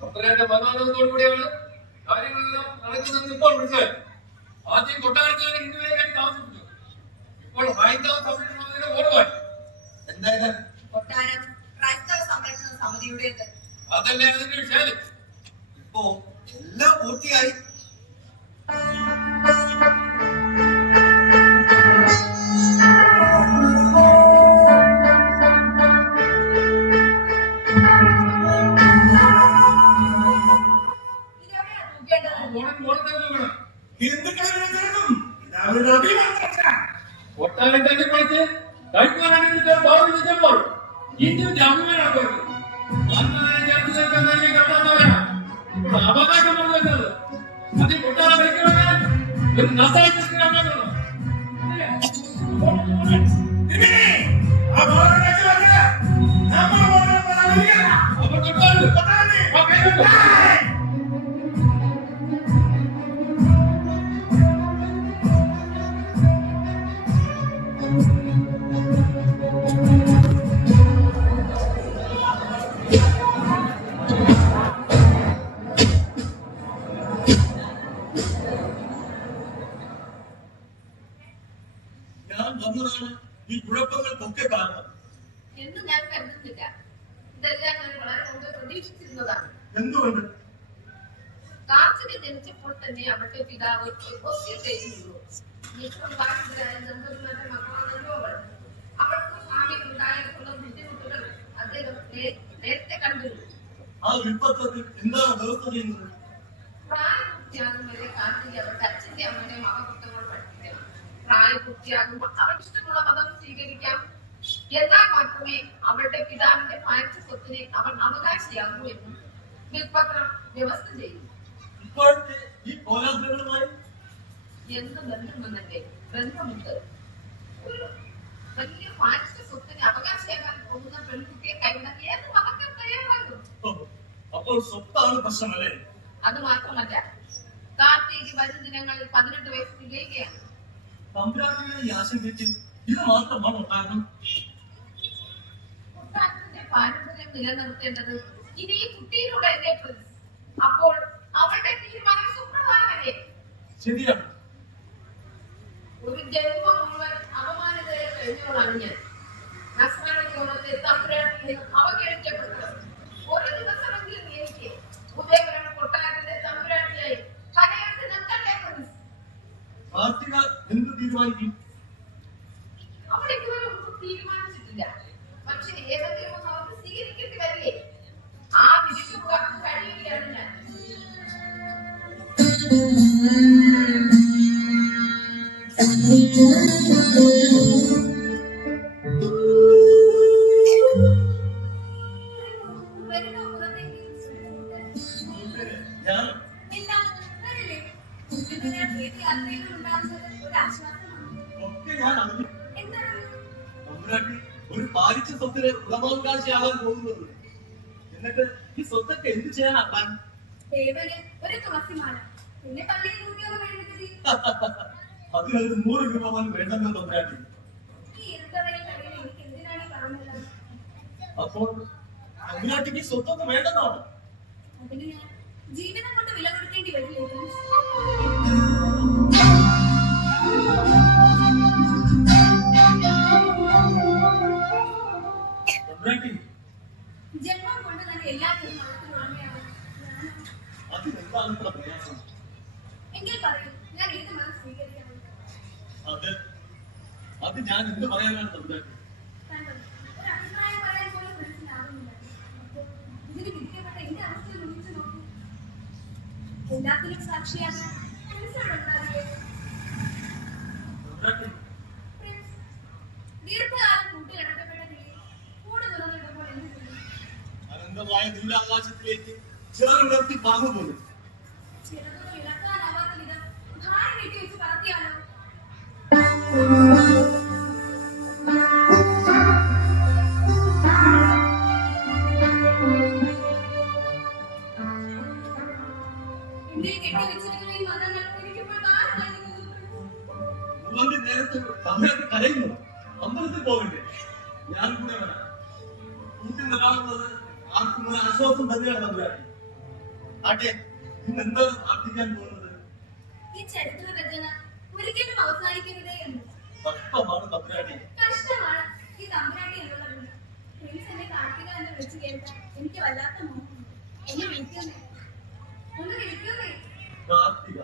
അപ്പന്റെ മനോരഥത്തോടു കൂടിയാണ് കാര്യങ്ങളെല്ലാം നടക്കുന്നതെന്ന് ഇപ്പോൾ മനസ്സിലായി. ആദ്യം കൊട്ടാരത്തിൽ ഹിന്ദുവിനെ താമസിപ്പിച്ചു. ഇപ്പോൾ ഹൈന്ദവ സംരക്ഷണത്തിന് ഓടുവാൻ. എന്തായത്? കൊട്ടാരം ക്രൈസ്തവ സംരക്ഷണ സമിതിയുടേത്. അതല്ലേ അതിന്റെ വിഷയം. ഇപ്പോ എല്ലാം പൂർത്തിയായി. കൊട്ടാരം തന്നെ പഠിച്ച് കഴിക്കാനായിട്ട് വിളിച്ചപ്പോൾ ഇന്ത്യയുടെ അഭിമാനം പോയത് അവകാശം പറഞ്ഞത് അത് കൊട്ടാരം കഴിക്കണമെന്ന് ഒരു നസായിട്ട് ഞാൻ വന്നതാണ് ഈ കുഴപ്പങ്ങൾക്കൊക്കെ കാരണം എന്ന് ഞാൻ കരുതുന്നില്ല. ഇതെല്ലാം ഞാൻ വളരെ മുമ്പ് പ്രതീക്ഷിച്ചിരുന്നതാണ്. എന്തുകൊണ്ട്? കാർത്തിക ജനിച്ചപ്പോൾ തന്നെ അവരുടെ പിതാവ് ചെയ്യുന്നു. നിഷ്പ്രഭാഷിതരായ ദമ്പതിമാരുടെ മക്കളാണല്ലോ അവൾ. അവൾക്ക് ഭാവിയിലുണ്ടായിട്ടുള്ള ബുദ്ധിമുട്ടുകൾ അദ്ദേഹം നേരത്തെ കണ്ടിരുന്നു. ആ വിൽപ്പത്രത്തിൽ എന്താണ് വ്യവസ്ഥ ചെയ്യുന്നത്? പ്രായപൂർത്തിയാകും വരെ കാർത്തിക അവരുടെ അച്ഛന്റെ അമ്മയുടെ മതപുസ്തകങ്ങൾ പഠിപ്പിക്കണം. പ്രായപൂർത്തിയാകുമ്പോൾ അവർക്ക് ഇഷ്ടമുള്ള മതം സ്വീകരിക്കാം. എന്നാൽ മാത്രമേ അവരുടെ പിതാവിന്റെ ഭാരിച്ച സ്വത്തിനെ അവൻ അവകാശിയാകൂ എന്നും വിൽപത്രം വ്യവസ്ഥ ചെയ്യുന്നു. ഇപ്പോഴത്തെ ഈ കോലാഹലങ്ങളുമായി എന്ത് ബന്ധമെന്നല്ലേ? ബന്ധമുണ്ട്. ഒരു വലിയ ഭാരിച്ച സ്വത്തിന് അവകാശിയാകാൻ പോകുന്ന പെൺകുട്ടിയെ കൈവിടാൻ ഏത് മതത്തിൽ തയ്യാറാകും? അപ്പോൾ സ്വത്താണ് പ്രശ്നമല്ലേ? അത് മാത്രമല്ല, കാർത്തിക വരും ദിനങ്ങളിൽ 18 വയസ്സ് തികയുകയാണ്. തമ്പുരാട്ടിയുടെ ഈ ആശങ്കയ്ക്ക് ഇത് മാത്രമാണ് കാരണം. കൊട്ടാരത്തിന്റെ പാരമ്പര്യം നിലനിർത്തേണ്ടത് ഇനി ഈ കുട്ടിയിലൂടെ അല്ലേ പ്രിൻസ്? അപ്പോൾ അവരുടെ തീരുമാനം സുപ്രധാനമല്ലേ? ശരിയാണ്. ഒരു ജന്മം മുഴുവൻ അപമാനിതരെ കഴിഞ്ഞോളാണ് ഞാൻ. നസ്രാണി കോണത്തെ തമ്പുരാട്ടിൽ നിന്ന് അവഗണിക്കപ്പെട്ടത്. ഒരു ദിവസമെങ്കിലും എനിക്ക് ഉദയപുരം കൊട്ടാരത്തിന്റെ തമ്പുരാട്ടിയായി പലയിടത്ത് നിൽക്കട്ടെ പ്രിൻസ്. കാർത്തിക എന്ത് തീരുമാനിക്കും? അവിടെ ഇതുവരെ ഒന്നും തീരുമാനിച്ചിട്ടില്ല. പക്ഷെ ഏതെങ്കിലും ഒന്ന് അവർക്ക് സ്വീകരിക്കേണ്ടി വരില്ലേ? ആ വിധിക്കുക കഴിയുകയാണ് ഞാൻ. Thank you. ഏത് യാത്രയിലും ഉണ്ടാകുന്നത് ഒരു ആശ്വാസമാണ്. ഒക്കെ ഞാൻ അറിഞ്ഞു. എന്താണ് തമ്പുരാട്ടി ഒരു പാലിച്ച സ്വത്തിന് ഉടമാവകാശിയാകാൻ പോകുന്നത്. എന്നിട്ട് ഈ സ്വത്തൊക്കെ എന്ത് ചെയ്യാനാ പ്ലാൻ? ദേവന് ഒരു തുളസിമാല, പിന്നെ പള്ളിയിൽ കൂട്ടിയൊന്നും എഴുതി. അതിനൊരു 100 രൂപ പോലും വേണ്ടല്ലോ തമ്പുരാട്ടി. ഈ ഇരുട്ടവഴി കഴിയിൽ എനിക്ക് എന്തിനാണ് കാണുന്നത്? അപ്പോൾ തമ്പുരാട്ടിക്ക് സ്വത്തൊന്നും വേണ്ടെന്നാണ്. അതിന് ഞാൻ ജീവിതം കൊണ്ട് വില കൊടുക്കേണ്ടി വരില്ലേ? തമ്പുരാട്ടി ജന്മം കൊണ്ട് തന്നെ എല്ലാത്തിനും മതത്തിനുടമയാണ്. അതിനെന്താണ് ഇത്ര പ്രയാസം? എങ്കിൽ പറയൂ, ഞാൻ ഏത് മതം സ്വീകരിക്കണം? അത് ഞാൻ എന്ത് പറയാനാണ് തമ്പുരാട്ടി? കണ്ടോ, ഒരു അഭിപ്രായം പറയാൻ പോലും മനസ്സിലാകുന്നില്ല. അപ്പോൾ ഇതിന് വിധിക്കപ്പെട്ട എന്റെ അവസ്ഥയിൽ ഒന്നിച്ചു നോക്കൂ. എല്ലാത്തിനും സാക്ഷിയാകാൻ മനസ്സിലുണ്ടാകില്ലേ? തമ്പുരാട്ടി പ്രിൻസ്, ദീർഘകാലം കൂട്ടിലടക്കപ്പെട്ട കിളി കൂട് തുറന്നിടുമ്പോൾ എന്ത് ചെയ്യും? അനന്തമായ നീലാകാശത്തിലേക്ക് ചിറകുയർത്തി പാകുന്നു. ചിലതൊന്നും ഇളക്കാനാവാത്ത വിധം ഭാരം കെട്ടി വെച്ച് പറത്തിയാലോ? എന്റെ കെട്ടിവെച്ചിരിക്കുന്ന ഈ മതങ്ങൾ എനിക്കിപ്പോൾ ഭാരമായി തോന്നുന്നു. മൂന്നിന്റെ നേരത്ത് തമ്പുരാട്ടി കരയുന്നു. അമ്പലത്തിൽ പോകണ്ടേ? ഞാൻ കൂടെ വരാം. കൂട്ടിൽ നിലാകുന്നത് ആർക്കും ഒരു ആശ്വാസം തന്നെയാണ് തമ്പുരാട്ടി. ആട്ടെ, ഇന്നെന്താ പ്രാർത്ഥിക്കാൻ പോകുന്നത്? ഈ ചരിത്ര രചന ഒരിക്കലും അവസാനിക്കരുതേ എന്ന്. കഷ്ടമാണ് തമ്പുരാട്ടി. കഷ്ടമാണ് ഈ തമ്പുരാട്ടി എന്നുള്ള വിളി. പ്രിൻസ് എന്നെ കാർത്തിക എന്ന് വിളിച്ചു കേൾക്കാൻ എനിക്ക് വല്ലാത്ത മോഹമുണ്ട്. എന്നെ വിളിക്കുന്നേ, ഒന്ന് വിളിക്കുന്നേ. Karthika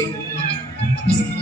Thank you.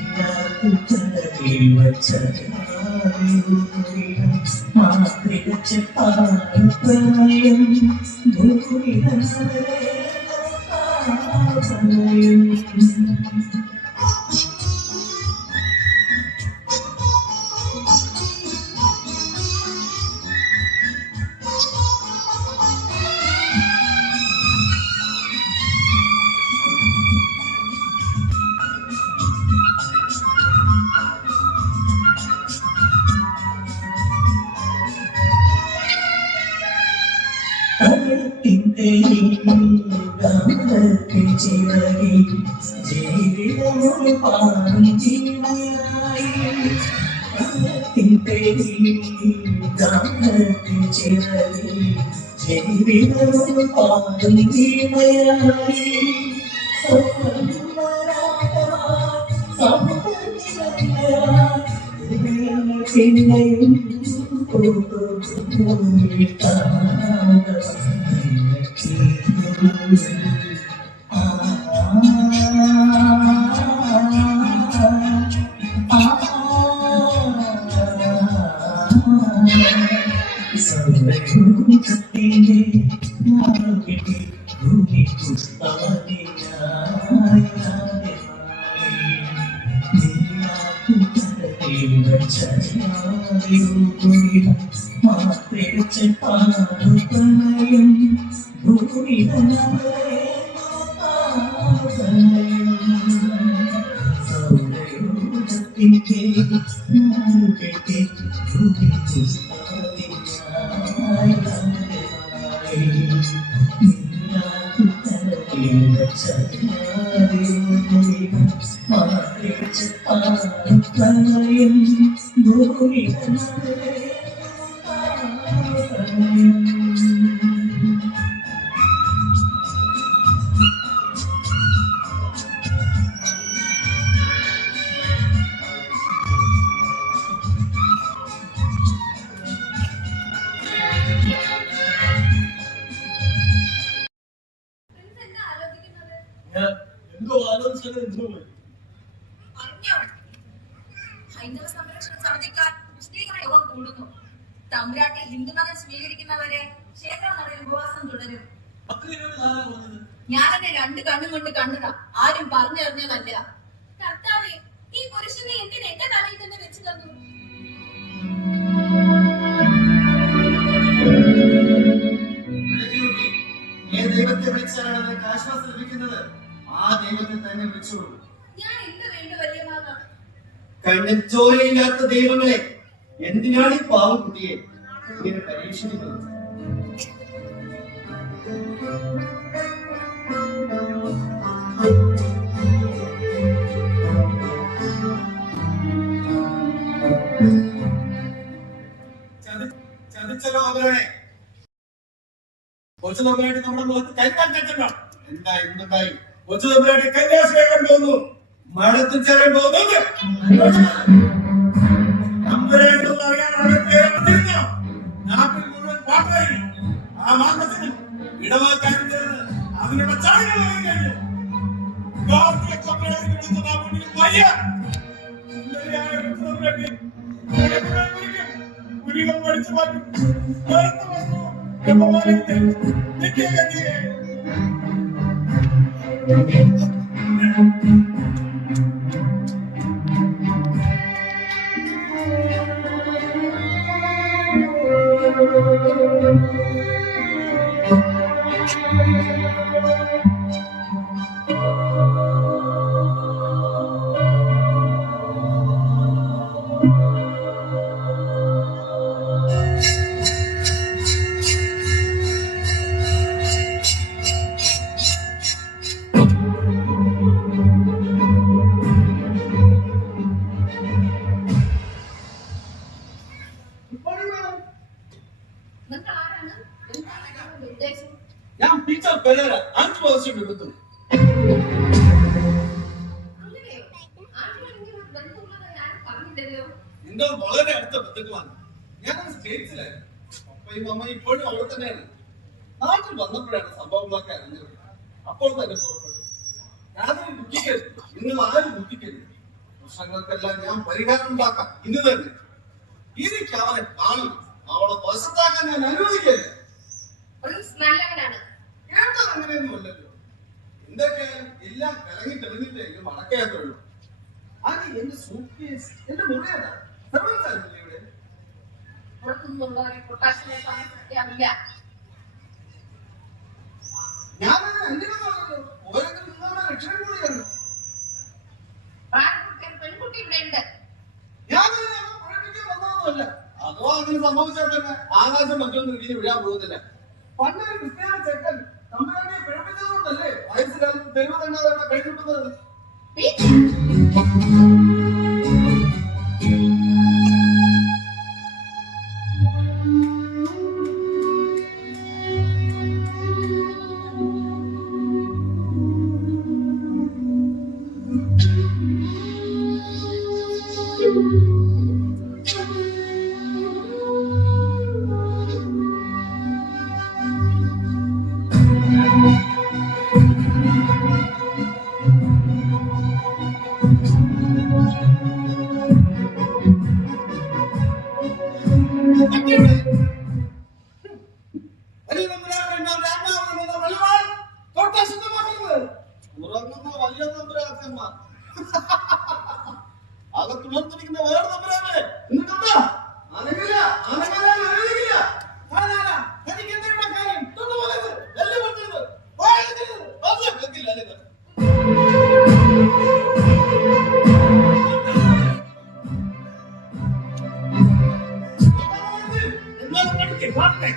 ഹൈന്ദവ സംരക്ഷണ സമിതിക്കാർ മുസ്ലിം യോഗം കൂടുന്നു. തമ്പുരാട്ടി ഹിന്ദുമതം സ്വീകരിക്കുന്നവരെ ക്ഷേത്ര നടയിൽ ഉപവാസം തുടരും. ഞാനെന്നെ 2 കണ്ണും കൊണ്ട് കണ്ടതാ, ആരും പറഞ്ഞറിഞ്ഞതല്ല. കർത്താവേ, ഈ പുരുഷനെ എന്തിന് എന്റെ തലയിൽ തന്നെ വെച്ച് തന്നു? ദൈവത്തെ വിളിച്ചാലാണ് നിനക്ക് ആശ്വാസം ലഭിക്കുന്നത്. ആ ദൈവത്തെ തന്നെ വിളിച്ചോളൂ. ഞാൻ എന്ത് വേണ്ട വല്യമാവ? കണ്ണിൽ ചോരയില്ലാത്ത ദൈവങ്ങളെ എന്തിനാണ് ഈ പാവക്കുട്ടിയെ ഇങ്ങനെ പരീക്ഷിക്കുന്നത്? ചതിച്ചല്ലോ അവരെ. കൊച്ചു തമ്പുരാട്ടി നമ്മുടെ മുഖത്ത് കരിക്കാൻ ചട്ടണം. എന്താ എന്തുണ്ടായി? കൊച്ചു തമ്പുരാട്ടി കന്യാസ്ത്രീയാക്കാൻ പോകുന്നു, മഠത്തിൽ ചേരാൻ പോകുന്നു. തമ്പുരാട്ടിയൊന്നും അറിയാൻ നാട്ടിൽ മുഴുവൻ പാട്ടായി. ആ മാർഗത്തിൽ ഇടവാക്കാരും ചേർന്ന് അതിനുള്ള ചാടുകൾ കഴിഞ്ഞു. കാർത്തിക തമ്പുരാട്ടി വിളിച്ച നാം മുന്നിൽ വയ്യ. സുന്ദരിയായ കൊച്ചു തമ്പുരാട്ടി കുരികൾ പഠിച്ചു മാറ്റും. നിത്യഗതിയെ ഞാൻ ടീച്ചർ പെരേര 5 വർഷം എടുത്തു. എന്റെ വളരെ അടുത്ത ബന്ധുക്കളാണ്. ഞാനത് സ്റ്റേറ്റ്സിലായിരുന്നു. പപ്പയും അമ്മയും ഇപ്പോഴും അവിടെ തന്നെയാണ്. നാട്ടിൽ വന്നപ്പോഴാണ് സംഭവങ്ങളൊക്കെ അറിഞ്ഞത്. അപ്പോൾ തന്നെ പുറപ്പെട്ടു. ഞാനൊരു ദുഃഖിക്കരുത്, നിങ്ങൾ ആരും ദുഃഖിക്കരുത്. പ്രശ്നങ്ങൾക്കെല്ലാം ഞാൻ പരിഹാരം ഉണ്ടാക്കാം ഇന്ന് തന്നെ. എനിക്ക് അവനെ കാണും, അവളെ വശത്താക്കാൻ ഞാൻ അനുവദിക്കില്ല. പ്രിൻസ് നല്ലവനാണ്. കേട്ടത് അങ്ങനെയൊന്നുമല്ലല്ലോ. എന്തൊക്കെയായാലും എല്ലാം കലങ്ങി തെളിഞ്ഞിട്ടേ ഇത് മടക്കയാത്തുള്ളൂ. അത് എന്റെ സൂട്ട്കേസ്, എന്റെ മുറിയതാ സർവീസ് ആയിരുന്നില്ലേ ഇവിടെ? പുറത്തുനിന്നുള്ളവരെ പൊട്ടാസിനെ താമസിക്കാറില്ല. ഞാനത് അന്യനല്ലോ, ഓരോരുത്തരും നിങ്ങളുടെ രക്ഷകൻ കൂടിയാണ്. പ്രായപൂർത്തിയ പെൺകുട്ടി ഇവിടെ ഉണ്ട്. ഞാനത് കുഴപ്പിക്കാൻ വന്നതൊന്നുമല്ല. അതോ അങ്ങനെ സംഭവിച്ചാൽ തന്നെ ആകാശം മറ്റൊന്നും ഇടിഞ്ഞ് വീഴാൻ പോകുന്നില്ല. പണ്ടൊരു ക്രിസ്ത്യാനി ചെക്കൻ തമ്പുരാനെ പിഴപ്പിച്ചതുകൊണ്ടല്ലേ വയസ്സുകാലത്ത് തെരുവ് തന്നാതെ കഴിഞ്ഞിട്ടുന്നത്. അകത്തുണർന്നിരിക്കുന്ന വേറെ തമ്പുരാനെ എന്നിട്ടെന്താ അനങ്ങില്ല, അനുവദിക്കില്ല. തനിക്ക് എന്തെങ്കിലും കാര്യം തൊണ്ടുപോകരുത്, എല്ലാം പറഞ്ഞത് കേൾക്കില്ല അല്ലേ? എന്നാലും പഠിക്കേ പാട്ടെ.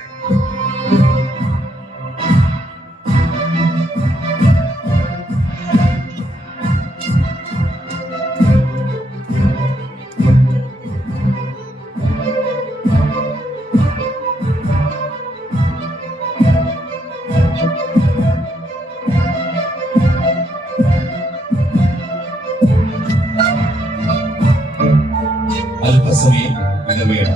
അല്പസമയം ഇടവേള.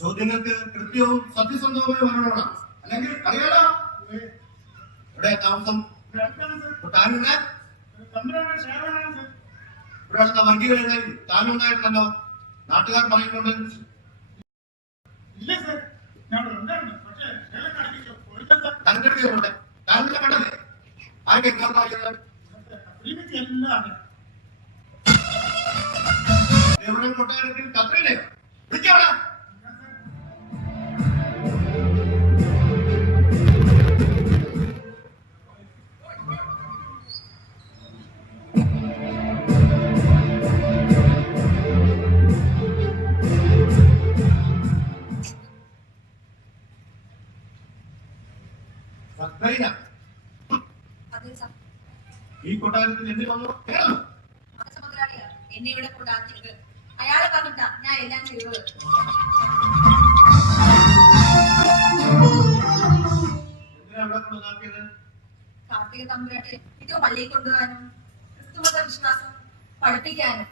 ചോദ്യങ്ങൾക്ക് കൃത്യവും സത്യസന്ധവുമായ മറുപടി അല്ലെങ്കിൽ അറിയാലോ. ഇവിടെ താമസം ഇവിടെ അടുത്ത വർഗീയത താനുണ്ടായിരുന്നല്ലോ, നാട്ടുകാർ പറയുന്നുണ്ട്. താങ്കളുടെ കണ്ടല്ലേ ആരുടെ എവിടെ കൊട്ടാരത്തിൽ കത്രയില്ലേ വിളിക്കവിടെ. ഈ കൊട്ടാരത്തിൽ എന്തിനു വന്നു? എന്നെ ഇവിടെ കൊണ്ടാക്കിയത് അയാളെ പറഞ്ഞിട്ടാ ഞാൻ എല്ലാം ചെയ്തത്. കാർത്തിക തമ്പുരാട്ടി ഇത് പള്ളിയിൽ കൊണ്ടുപോകാനും ക്രിസ്തുമത വിശ്വാസം പഠിപ്പിക്കാനും.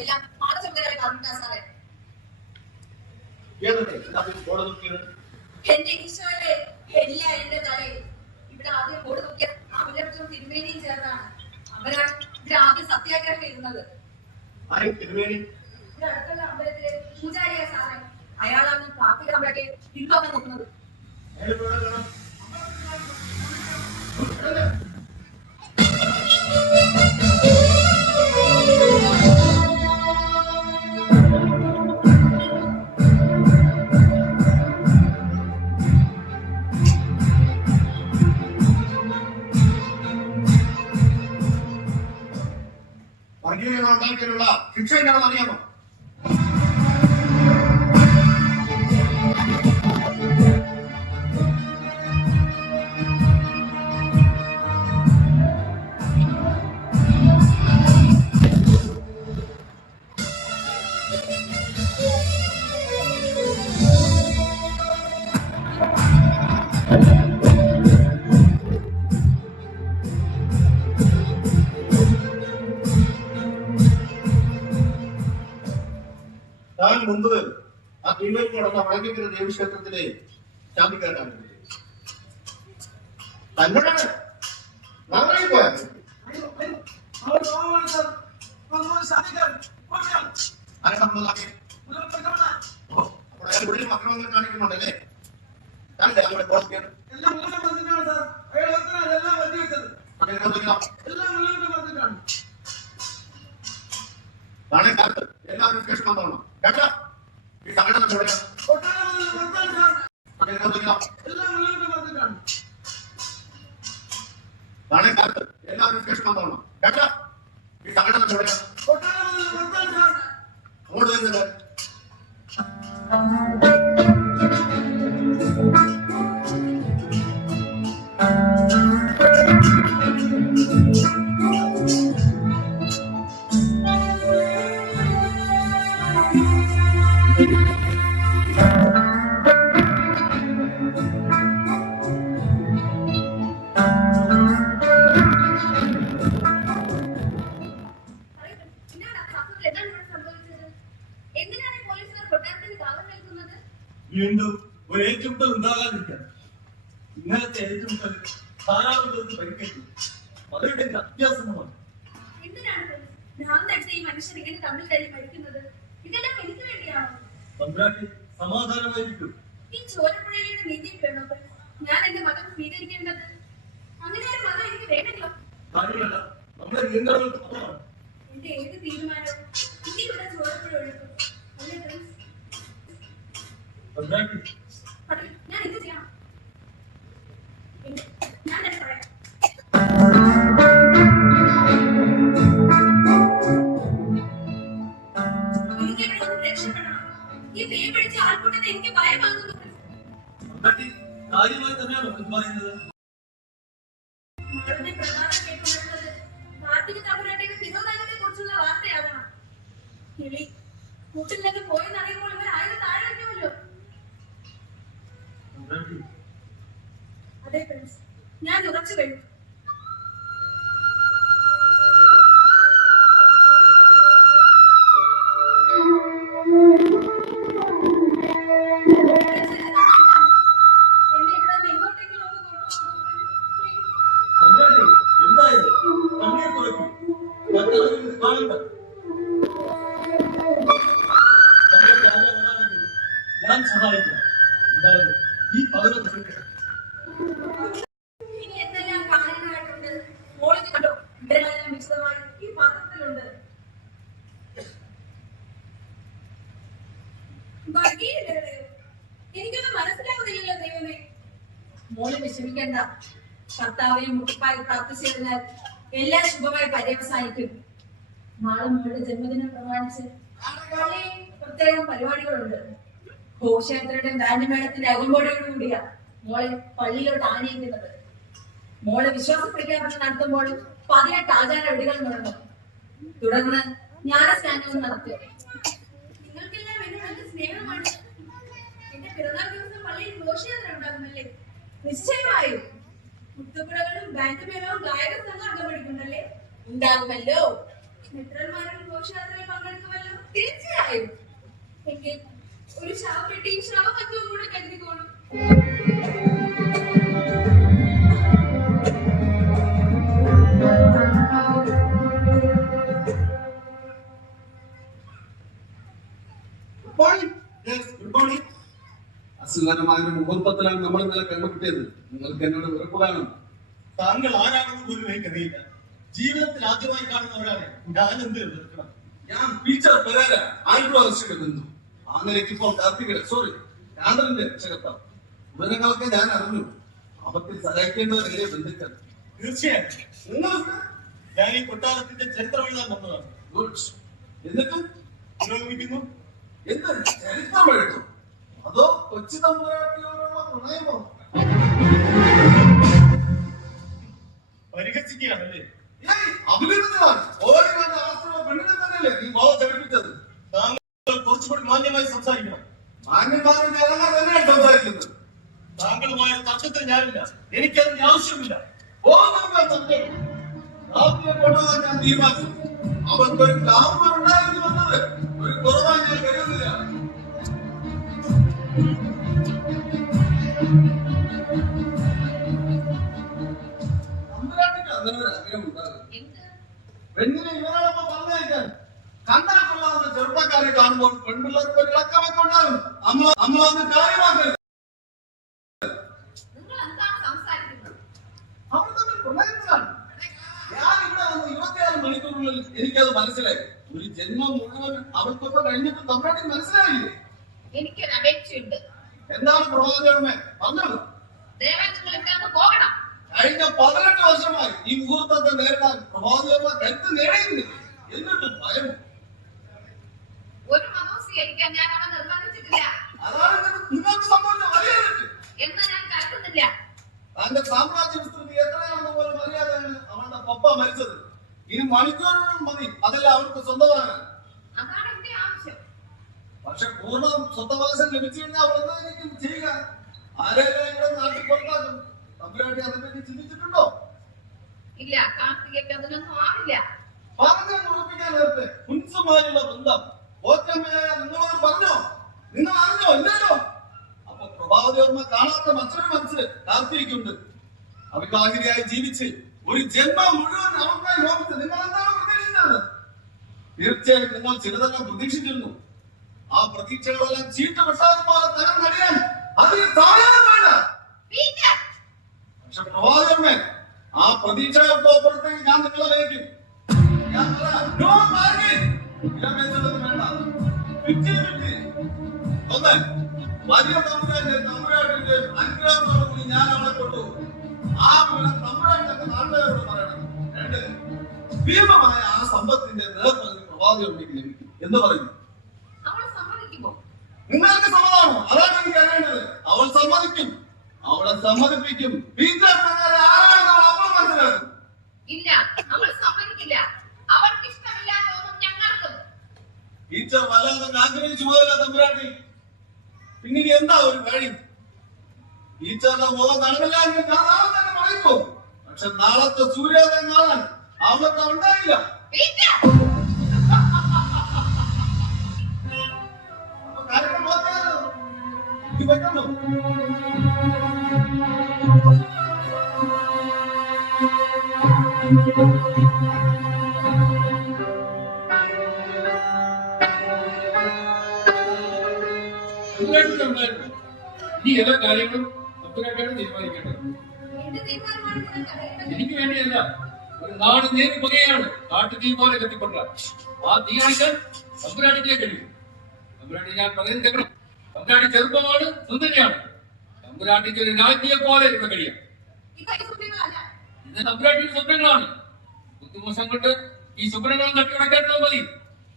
എല്ലാം മാനസമുദ്രകളെ പറഞ്ഞിട്ടാ സാറേ. എന്റെ ഈശോയെ എല്ലാം എന്റെ തലയിൽ. ഇവിടെ ആദ്യം ബോർഡ് നോക്കിയ ആ മുല്ലപ്പും തിരുമേനിയും ചേർന്നാണ് അവരാണ് ഇവിടെ ആദ്യം സത്യാഗ്രഹം ഇരുന്നത്. ഇവിടെ അടുത്തുള്ള അമ്പലത്തിലെ പൂജാരിയ സാറേ. അയാളാണ് കാർത്തിക തമ്പുരാട്ടിയെ പിന്തുടർന്ന് നോക്കുന്നത്. വർഗീയത ഉണ്ടാക്കിയുള്ള ശിക്ഷ എന്താണെന്ന് അറിയാമോ? ഞാൻ മുമ്പ് ആ തിരുവല്ല നടന്ന വടക്കേക്കര ദേവീക്ഷേത്രത്തിലെ ശാന്തിക്കാരനാണ്. തന്നോടാണ് നന്നായി പോയത്. ഉള്ളിൽ മക്കളൊന്നും കാണിക്കുന്നുണ്ടല്ലേ? ഞാനില്ലേ അവിടെ പോസ്റ്റ് നാളെ കാലത്ത് എല്ലാവരും കേസ് വന്നോളണം കേട്ടോ. ഈ സംഘടന നാളെ കാലത്ത് എല്ലാവരും കേസ് വന്നോളണം കേട്ടോ. ഈ സംഘടന അങ്ങോട്ട് വരുന്നത് വീണ്ടും ഒരു ഏറ്റുമുട്ടൽ ഉണ്ടാകാതിരിക്കാൻ ഇന്നലത്തെ ഏറ്റുമുട്ടൽ ധാരാളം പേർക്ക് പരിക്കേറ്റു. അവരുടെ അത്യാസമാണ്. തമ്പുരാട്ടി സമാധാനമായിരിക്കും. ഈ ചോരപ്പുഴയുടെ നീതിയിൽ വേണോ ഞാൻ എന്റെ മതം സ്വീകരിക്കേണ്ടത്? അങ്ങനെ ഒരു മതം എനിക്ക് വേണ്ടല്ലോ. കാര്യമല്ല, നമ്മുടെ നിയന്ത്രണങ്ങൾക്ക് അപ്പുറമാണ്. എന്റെ ഏത് തീരുമാനവും ഇനി ഇവിടെ ചോരപ്പുഴ ഒഴുക്കും അല്ലേ ഫ്രണ്ട്സ്? തമ്പുരാട്ടി ഞാൻ എന്ത് ചെയ്യണം? ഞാൻ തന്നെ പറയാം. എനിക്ക് ഇവിടെ ഒന്ന് രക്ഷപ്പെടണം. ഈ പേ പിടിച്ച ആൾക്കൂട്ടത്തെ എനിക്ക് ഭയമാകുന്നു. തമ്പുരാട്ടി കാര്യമായി തന്നെയാണ് പറയുന്നത്. മകളുടെ പ്രധാനം കേൾക്കുന്നത് കാർത്തിക തമ്പുരാട്ടിയുടെ തിരോധാനത്തെ കുറിച്ചുള്ള വാർത്തയാകണം. കിളി കൂട്ടിലേക്ക് പോയെന്നറിയുമ്പോൾ ഇവർ ആയിരം താഴെ വയ്ക്കുമല്ലോ. അതെ ഫ്രണ്ട്സ്, ഞാൻ ഉറച്ചു കഴിഞ്ഞു. എന്നെ ഇവിടെ നിന്ന് എങ്ങോട്ടെങ്കിലും ഒന്ന് കൊണ്ടുപോകുന്നു. എന്തായാലും കണ്ണീർ തുറക്കും. മറ്റാരും ഇത് കാണണ്ട. ഞാൻ സഹായിക്കാം. എന്തായാലും ഈ പകരം ഇനി എന്തെല്ലാം കാണാനായിട്ടുണ്ട്? മോളിൽ കണ്ടോ? ഇവരെല്ലാം വിശദമായി ഈ പാത്രത്തിലുണ്ട്. എനിക്കൊന്നും മനസ്സിലാവുന്നില്ലല്ലോ ദൈവമേ. മോള് വിഷമിക്കണ്ട. കർത്താവിനെ മുട്ടിപ്പായി പ്രാർത്ഥിച്ചിരുന്നാൽ എല്ലാം ശുഭമായി പര്യവസാനിക്കും. നാളെ മോളുടെ ജന്മദിനം പ്രമാണിച്ച് പള്ളിയിൽ പ്രത്യേകം പരിപാടികളുണ്ട്. ഘോഷയാത്രയുടെ ദാനമേളത്തിന്റെ അകമ്പോടോടുകൂടിയാ മോളെ പള്ളിയിലോട്ട് ആനയിക്കുന്നത്. മോളെ വിശ്വാസ പ്രഖ്യാപനം നടത്തുമ്പോൾ 18 ആചാര വിധികൾ മുടങ്ങും. തുടർന്ന് ജ്ഞാനസ്നാനവും നടത്തും. നിങ്ങൾക്കെല്ലാം എന്നെ നല്ല സ്നേഹമാണ്. എന്റെ പിറന്നാൾ ദിവസം പള്ളിയിൽ ഘോഷയാത്ര ഉണ്ടാകുമല്ലേ? നിശ്ചയമായും. മുത്തുകുടകളും ബാൻഡ് മേളവും ഗായക സംഘം അംഗമടിക്കുന്നുണ്ടല്ലേ? ഉണ്ടാകുമല്ലോ. മിത്രന്മാരും ഘോഷയാത്രയിൽ പങ്കെടുക്കുമല്ലോ? തീർച്ചയായും. എങ്കിൽ ഒരു ശവപ്പെട്ടിയും ശവകത്വവും കൂടെ കരുതിക്കോളും. Good morning. അസുഖകരമായ ഒരു മുഹൂർത്തത്തിലാണ് നമ്മൾ ഇന്നലെ കണ്ടുപിട്ടിയത്. നിങ്ങൾക്ക് എന്നോട് വെറുപ്പ് കാണും. താങ്കൾ ആരാണെന്ന് പോലും എനിക്കറിയില്ല. ജീവിതത്തിൽ ആദ്യമായി കാണുന്ന ഒരാളെ ഞാൻ എന്ത് എതിർക്കണം? ഞാൻ ടീച്ചർ പെരേര ആൻഡ്രൂ അറസ്റ്റിന്റെ ബന്ധു. ആ നിലയ്ക്ക് ഇപ്പോൾ കാന്തറിന്റെ രക്ഷകർത്താവ്. വിവരങ്ങളൊക്കെ ഞാൻ അറിഞ്ഞു. അവർക്ക് സഹായിക്കേണ്ടവരല്ലേ ബന്ധുക്കൾ. തീർച്ചയായും നിങ്ങൾക്ക് ഞാൻ ഈ കൊട്ടാരത്തിന്റെ ചരിത്രം എഴുതാൻ വന്നതാണ്. ഗുഡ്. എന്നിട്ട് പുരോഗമിക്കുന്നു. എന്ത് ചരിത്രം എഴുതും? അതോ കൊച്ചു തമ്പുരാട്ടിയോടുള്ള പ്രണയമോ? പരിഹസിക്കുകയാണല്ലേ? അഭിനന്ദനാണ്. ഓടി വന്ന ആശ്രമ പെണ്ണിനെ തന്നെയല്ലേ നീ മോളെ ചടിപ്പിച്ചത്? താങ്കൾ കുറച്ചുകൂടി മാന്യമായി സംസാരിക്കണം. മാന്യന്മാരുടെ ഇറങ്ങാൻ തന്നെയാണ് സംസാരിക്കുന്നത്. താങ്കളുമായ തർക്കത്തിൽ ഞാനില്ല. എനിക്കതിന്റെ ആവശ്യമില്ല. കൊണ്ടുപോകാൻ ഞാൻ തീരുമാനിച്ചു. അവർക്കൊരു കാമ്പർ ഉണ്ടായിരുന്നു വന്നത് ഒരു കുറവായി ഞാൻ കരുതുന്നില്ല. തമ്പുരാട്ടിക്ക് അങ്ങനെ ഒരു ആഗ്രഹം ഉണ്ടാകും. പെണ്ണിനെ ഇവരോടൊപ്പം പറഞ്ഞയക്കാൻ. കണ്ടാൽ കൊള്ളാവുന്ന ചെറുപ്പക്കാരെ കാണുമ്പോൾ പെൺപിള്ളേർക്ക് ഒരു ഇളക്കമൊക്കെ ഉണ്ടാകും. നമ്മളൊന്ന് കാര്യമാക്കരുത്. അവർ തമ്മിൽ പ്രണയത്തിലാണ്. ഞാൻ ഇവിടെ വന്ന് 24 മണിക്കൂറിനുള്ളിൽ എനിക്കത് മനസ്സിലായി. ഒരു ജന്മം മുഴുവൻ അവർക്കൊപ്പം കഴിഞ്ഞിട്ട് തമ്പ്രാട്ടിക്ക് മനസ്സിലായില്ലേ? എനിക്കൊരു അപേക്ഷയുണ്ട്. എന്താണ് പ്രവാചകമേ പറഞ്ഞത്? പോകണം. കഴിഞ്ഞ 18 വർഷമായി ഈ മുഹൂർത്തത്തെ നേരിടാൻ പ്രവാചകന്മാർ കരുത്ത് നേടിയിരുന്നില്ല. എന്നിട്ട് ഭയം. ഒരു മതവും സ്വീകരിക്കാൻ ഞാൻ അവൻ നിർബന്ധിച്ചിട്ടില്ല അതാണ് നിങ്ങൾക്ക് സംഭവിച്ച വലിയ തെറ്റ്. എന്ന് ഞാൻ കരുതുന്നില്ല. തന്റെ സാമ്രാജ്യ വിസ്തൃതി എത്രയാണെന്ന് പോലും അറിയാതെയാണ് അവളുടെ പപ്പ മരിച്ചത്. ഇനി മണിക്കൂറുകൾ മതി അതല്ല അവർക്ക് സ്വന്തമാകാൻ. അതാണ് എന്റെ ആവശ്യം. പക്ഷെ പൂർണ്ണ സ്വന്തവാസം ലഭിച്ചു കഴിഞ്ഞാൽ അവൾ എന്തായിരിക്കും ചെയ്യുക? ആരെങ്കിലും ഇവിടെ നാട്ടിൽ പുറത്താക്കും. തമ്പുരാട്ടി അതിനെപ്പറ്റി ചിന്തിച്ചിട്ടുണ്ടോ? ഇല്ല, കാർത്തികയ്ക്ക് അതിനൊന്നും ആവില്ല. പറഞ്ഞ് മുറിപ്പിക്കാൻ നേരത്തെ കുൻസുമായുള്ള ബന്ധം ഓറ്റമ്മയായ നിങ്ങളോട് പറഞ്ഞോ? നിങ്ങൾ അറിഞ്ഞോ? ഇല്ലല്ലോ. അപ്പൊ പ്രഭാവതിയോർമ്മ കാണാത്ത മറ്റൊരു മനസ്സ് കാർത്തികയ്ക്കുണ്ട്. അവിവാഹിതയായി ജീവിച്ച് ഒരു ജന്മം മുഴുവൻ അവർക്കായി ലോപിച്ച് നിങ്ങൾ എന്താണ് പ്രതീക്ഷിച്ചത്? തീർച്ചയായും നിങ്ങൾ ചിലതെല്ലാം പ്രതീക്ഷിച്ചിരുന്നു. ആ പ്രതീക്ഷകളെല്ലാം ചീട്ട് പെട്ടാതെ പോലെ തകർന്നടിയാൻ അതിന് സാധ്യത വേണ്ട. പക്ഷെ പ്രവാചകമേ, ആ പ്രതീക്ഷകൾക്ക് അപ്പുറത്തേക്ക് ഞാൻ നിങ്ങളെ നയിക്കും. ഞാൻ നോ ബാർഗൈൻ. വിലപേശലൊന്നും വേണ്ട. 50-50. ഒന്ന്, വലിയ തമ്പുരാട്ടിന്റെ അനുഗ്രഹത്തോടുകൂടി ഞാൻ അവളെ കൊണ്ടുപോകും. ആ വിവരം തമ്പുരാട്ടൊക്കെ നാട്ടുകാരോട് പറയണം. 2, ഭീമമായ ആ സമ്പത്തിന്റെ നേർപ്പകുതി പ്രവാചകർക്ക് ലഭിക്കും എന്ന് പറയുന്നു. നിങ്ങൾക്ക് സമ്മതമാണോ? അതാണ് എനിക്ക് അറിയേണ്ടത്. അവൾ സമ്മതിക്കും. അവളെ സമ്മതിപ്പിക്കും. ആരാണെന്ന് അവൾ അപ്പോൾ മനസ്സിലാക്കും. ഇല്ല, അവൾ സമ്മതിക്കില്ല. അവൾക്ക് ഇഷ്ടമില്ലാത്തതൊന്നും ഞങ്ങൾക്കും. ടീച്ചർ വല്ലാതെ ആഗ്രഹിച്ചു പോയല്ല തമ്പുരാട്ടി. പിന്നീട് എന്താ ഒരു വഴി? ടീച്ചറുടെ മുഖം നടന്നില്ല എങ്കിൽ ഞാൻ നാളെ തന്നെ മടങ്ങിപ്പോ. പക്ഷെ നാളത്തെ സൂര്യോദയം കാണാൻ അവൾക്ക് ഉണ്ടായില്ല. അപ്പൊ കാര്യങ്ങൾ മാറ്റാനോ? ഇത് പറ്റുന്നു. ഈ എല്ലാ കാര്യങ്ങളും തമ്പുരാട്ടിയാണ് തീരുമാനിക്കേണ്ടത്. എന്റെ തീരുമാനമാണ് നിങ്ങൾക്കറിയേണ്ടത്. എനിക്ക് വേണ്ടിയല്ല. ഒരു നാട് നേരി പുകയാണ് കാട്ടുതീ പോലെ കത്തിക്കൊണ്ട. ആ തീ അണയ്ക്കാൻ തമ്പുരാട്ടിക്കേ കഴിയും. തമ്പുരാട്ടി ഞാൻ പറയുന്നത് കേൾക്കണം. തമ്പുരാട്ടി ചെറുപ്പമാണ്, സുന്ദരിയാണ്. തമ്പുരാട്ടിക്ക് ഒരു രാജ്ഞിയെ പോലെ ഇരുന്ന് കഴിയാം. ഇത് തമ്പുരാട്ടിയുടെ സ്വപ്നങ്ങളാണ്. ബുദ്ധിമോശം കൊണ്ട് ഈ സ്വപ്നങ്ങൾ തട്ടിയുടക്കേണ്ടത് മതി.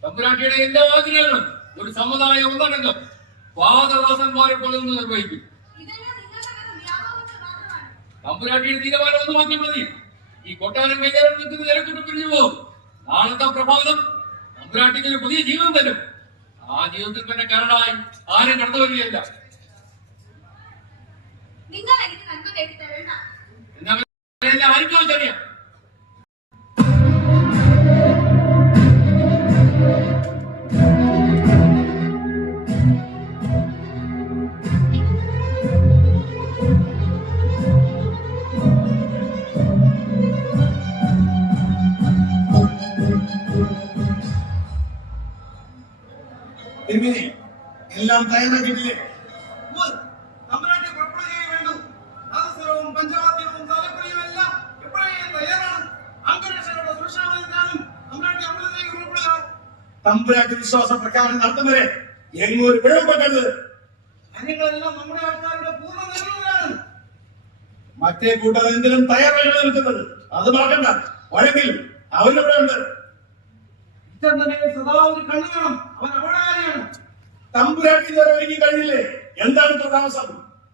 തമ്പുരാട്ടിയുടെ എല്ലാ ആഗ്രഹങ്ങളും ഒരു സമുദായ ഒന്നടങ്കം പാദദാസന്മാരെ പോലെ ഒന്ന് നിർവഹിക്കും. തമ്പുരാട്ടിയുടെ തീരുമാനം ഒന്ന് മാത്രം മതി. ഈ കൊട്ടാരം കൈകാര്യം നിൽക്കുന്ന നിരക്കിട്ട് പിരിഞ്ഞു പോകും. നാളത്തെ പ്രഭാതം തമ്പുരാട്ടിക്ക് ഒരു പുതിയ ജീവിതം തരും. ആ ജീവിതത്തിൽ പിന്നെ കരടായി ആരും കടന്നു വരികയല്ല. നിങ്ങൾ എനിക്ക് നന്മ തേടി തരേണ്ട. എന്നാ ആർക്കും ശരിയാ. എല്ലാം തയ്യാറാക്കിയിട്ടില്ലേ? തമ്പുരാട്ടി വിശ്വാസ പ്രഖ്യാപനം നടത്തും വരെ എങ്ങും ഒരു പിഴവുപെട്ടത്. കാര്യങ്ങളെല്ലാം നമ്മുടെ ആൾക്കാരുടെ പൂർണ്ണ നിലവിലാണ്. മറ്റേ കൂട്ടർ എന്തിനും തയ്യാറാണ് നിൽക്കുന്നത്. അത് മറക്കണ്ട. വഴങ്ങിൽ അവരിവിടെ ഉണ്ട്. സദാ ഒരു കണ്ണു വേണം. അവൻ അപകടകാരിയാണ്. തമ്പുരാട്ടി ഇതുവരെ ഒരുങ്ങി കഴിഞ്ഞില്ലേ? എന്താണ് ഇത്ര താമസം?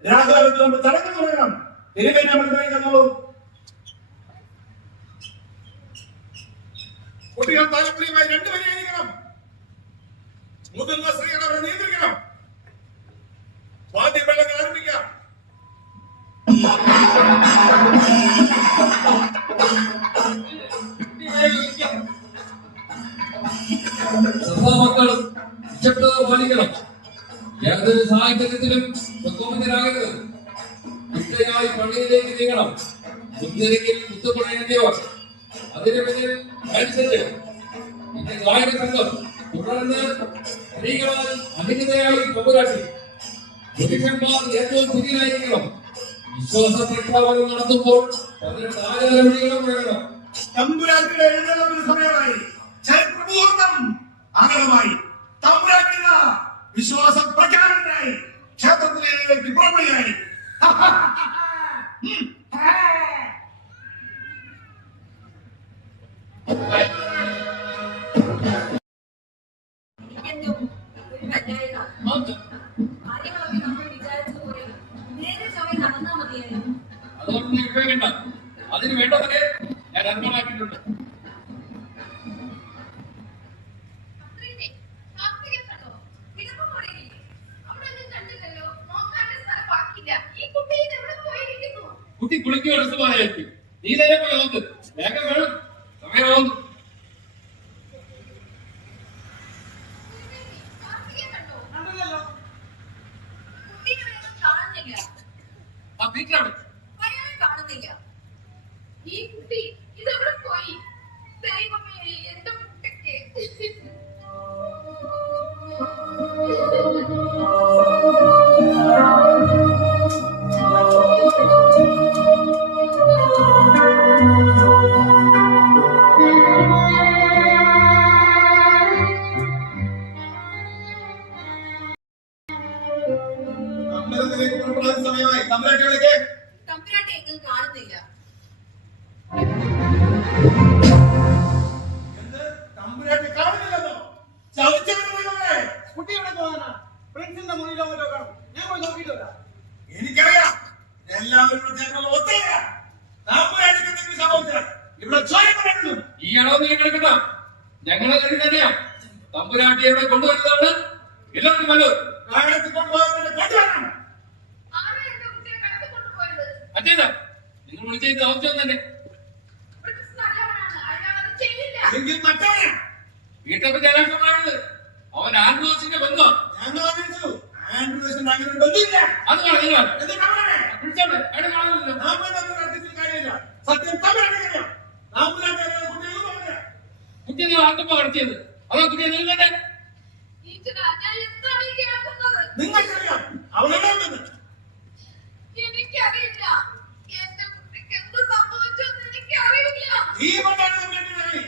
രാജാവിന് നമ്മൾ ചടങ്ങ് തുടങ്ങണം. തിരുവനന്തപുരത്തേക്ക് കുട്ടികൾ താല്പര്യമായി രണ്ടുപേരെ അയക്കണം. മുതിർന്ന സ്ത്രീകൾ അവരെ നിയന്ത്രിക്കണം. വാദ്യമെല്ലാം ആരംഭിക്കാം. സഭാമക്കൾ നിശബ്ദത പാലിക്കണം. യാതൊരു സാഹചര്യത്തിലും പ്രകോപിതരാകരുത്. ചിട്ടയായി പള്ളിയിലേക്ക് നീങ്ങണം. മുൻനിരയിൽ മുത്തുപണയേണ്ടിയവർ അതിന് പിന്നിൽ അനുസരിച്ച് ഇന്ന് ഗായക സംഘം തുടർന്ന് സ്ത്രീകളാൽ അധികതയായി തമ്പുരാട്ടി പുരുഷന്മാർ ഏറ്റവും പിന്നിലായിരിക്കണം. വിശ്വാസ പ്രഖ്യാപനം നടത്തുമ്പോൾ 18 ആചാരവിധികളും വേണം. തമ്പുരാട്ടിയുടെ എഴുന്നേൽപ്പിന് സമയമായി. ചരിത്രപൂർണ്ണം ആഗതമായി. തമ്പുരാട്ടി വിശ്വാസ പ്രഖ്യാപനത്തിനായി ക്ഷേത്രത്തിലേക്ക് പുറപ്പെടുകയായി. കാര്യങ്ങളൊക്കെ നമ്മൾ വിചാരിച്ചതുപോലെ നേരെ ചൊവ്വേ നടന്നാ മതിയായിരുന്നു. അതുകൊണ്ട് നീ ഉപയോഗിക്കണ്ട. അതിന് വേണ്ടതൊക്കെ ഞാൻ അർപ്പണമാക്കിയിട്ടുണ്ട്. കുട്ടി കുളിക്കുക എടുത്തുപോയായിരിക്കും. നീ തന്നെ പോയി നോക്ക്. വേഗം വേണം. സമയമാവുന്നു. കണ്ടില്ലല്ലോ. ആ വീട്ടിലാണ്. കാണുന്നില്ല. ഈ കുട്ടി ഇതെവിടെ പോയി? ദൈവമേ, എന്റെ കുട്ടിക്ക് അമ്പലത്തിലേക്ക് പുറപ്പെടാൻ സമയമായി. തമ്പുരാട്ടികളേക്ക് തമ്പുരാട്ടി എങ്ങും കാണുന്നില്ല. എന്ത്? തമ്പുരാട്ടി കാണുന്നില്ലെന്നോ? ചതിച്ചവരെ കുട്ടി എവിടെ പോകാനാ? പ്രിൻസിന്റെ മുറിയിലോ മറ്റോ കാണും. ഞാൻ പോയി നോക്കിയിട്ട് വരാം. എനിക്കറിയാം. എല്ലാവരും ഇവിടെ ചേർന്നുള്ള ഒത്തല്ല. തമ്പുരാട്ടിക്ക് എന്തെങ്കിലും സംഭവിച്ചാൽ ഇവിടെ ചോദ്യം പറയുന്നു. ഈ അളവ് നീ കിടക്കണ്ട. ഞങ്ങളെ കരുതി തന്നെയാ തമ്പുരാട്ടിയെ ഇവിടെ കൊണ്ടുവരുന്നതാണ് എല്ലാവർക്കും നല്ലത്. കാലത്ത് കൊണ്ടുപോകുന്നത് കൊണ്ടുവരണം. ആരാ എന്റെ കുട്ടിയെ കടത്തിക്കൊണ്ടുപോയത്? അച്ഛാ, നിങ്ങൾ വിളിച്ചതിന്റെ ആവശ്യം തന്നെ. പ്രിൻസ് നല്ലവനാണ്. അയാളത് ചെയ്യില്ല. എങ്കിൽ മറ്റവനെ വീട്ടെപ്പറ്റി അനാവശ്യമായത് അവൻ ആൻഡ്രോസിന്റെ ബന്ധം. ഞാൻ ആലോചിച്ചു. ആൻഡ്രൂസിന് അങ്ങനെ ബന്ധമില്ല. അത് വേണം നിങ്ങൾ എന്നിട്ട് അവനെ വിളിച്ചോണ്ട് അവിടെ കാണുന്നില്ല. നാമത്തിൽ കാര്യമില്ല. സത്യം തമ്പുരാട്ടിക്കറിയാം. നാമത്തിലാക്കിയ കുട്ടികൾ പറഞ്ഞ കുട്ടിയെ നിങ്ങൾ ആർക്കപ്പോ കടത്തിയത്? അതോ കുട്ടിയെ നിങ്ങൾ തന്നെ? ഈശ്വരാ, ഞാൻ എന്താണ് ഈ കേൾക്കുന്നത്? നിങ്ങൾക്കറിയാം. അവനെല്ലാം എനിക്കറിയില്ല. എന്റെ കുട്ടിക്ക് എന്ത് സംഭവിച്ചെന്ന് എനിക്കറിയില്ല. ഈ കൊണ്ടാണ് തമ്പുരാട്ടി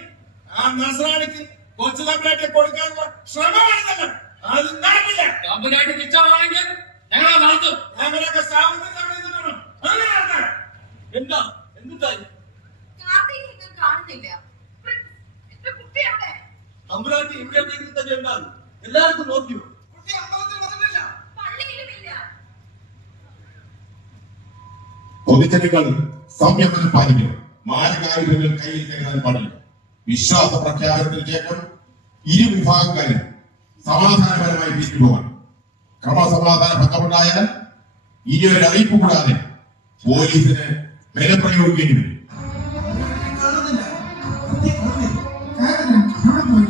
ആ നസ്രാണിക്ക് കൊച്ചു തമ്പുരാട്ടിയെ കൊടുക്കാനുള്ള ശ്രമമാണെന്നല്ല. അത് നടക്കില്ല. തമ്പുരാട്ടി നിശ്ചയമാണെങ്കിൽ ഞങ്ങളെ നടത്തും. ഞങ്ങളൊക്കെ സാമൂഹിക എന്താ എന്തുണ്ടായി? കാർത്തിക് എങ്ങും കാണുന്നില്ല. പ്രിൻസ്, എന്റെ കുട്ടി എവിടെ? തമ്പുരാട്ടി ഇവിടെ തന്നെ ഉണ്ടാകും. എല്ലാവർക്കും നോക്കിയോ? കുട്ടി അമ്പലത്തിൽ വന്നിട്ടില്ല. പള്ളിയിലുമില്ല. പൊതുജനങ്ങൾ സംയമനം പാലിക്കണം. മാരകായുധങ്ങൾ കയ്യിൽ കരുതാൻ പാടില്ല. വിശ്വാസ പ്രഖ്യാപനത്തിന് ശേഷം ഇരു വിഭാഗക്കാരും സമാധാനപരമായി പിരിഞ്ഞുപോകണം. ക്രമസമാധാന ഭംഗമുണ്ടായാൽ ഇനി ഒരു അറിയിപ്പ് കൂടാതെ പോലീസിന് ബലം പ്രയോഗിക്കേണ്ടി വരും. കാണുന്നില്ല. കുട്ടിയെ കാണുന്നില്ല. കാരണം അവിടെ പോയി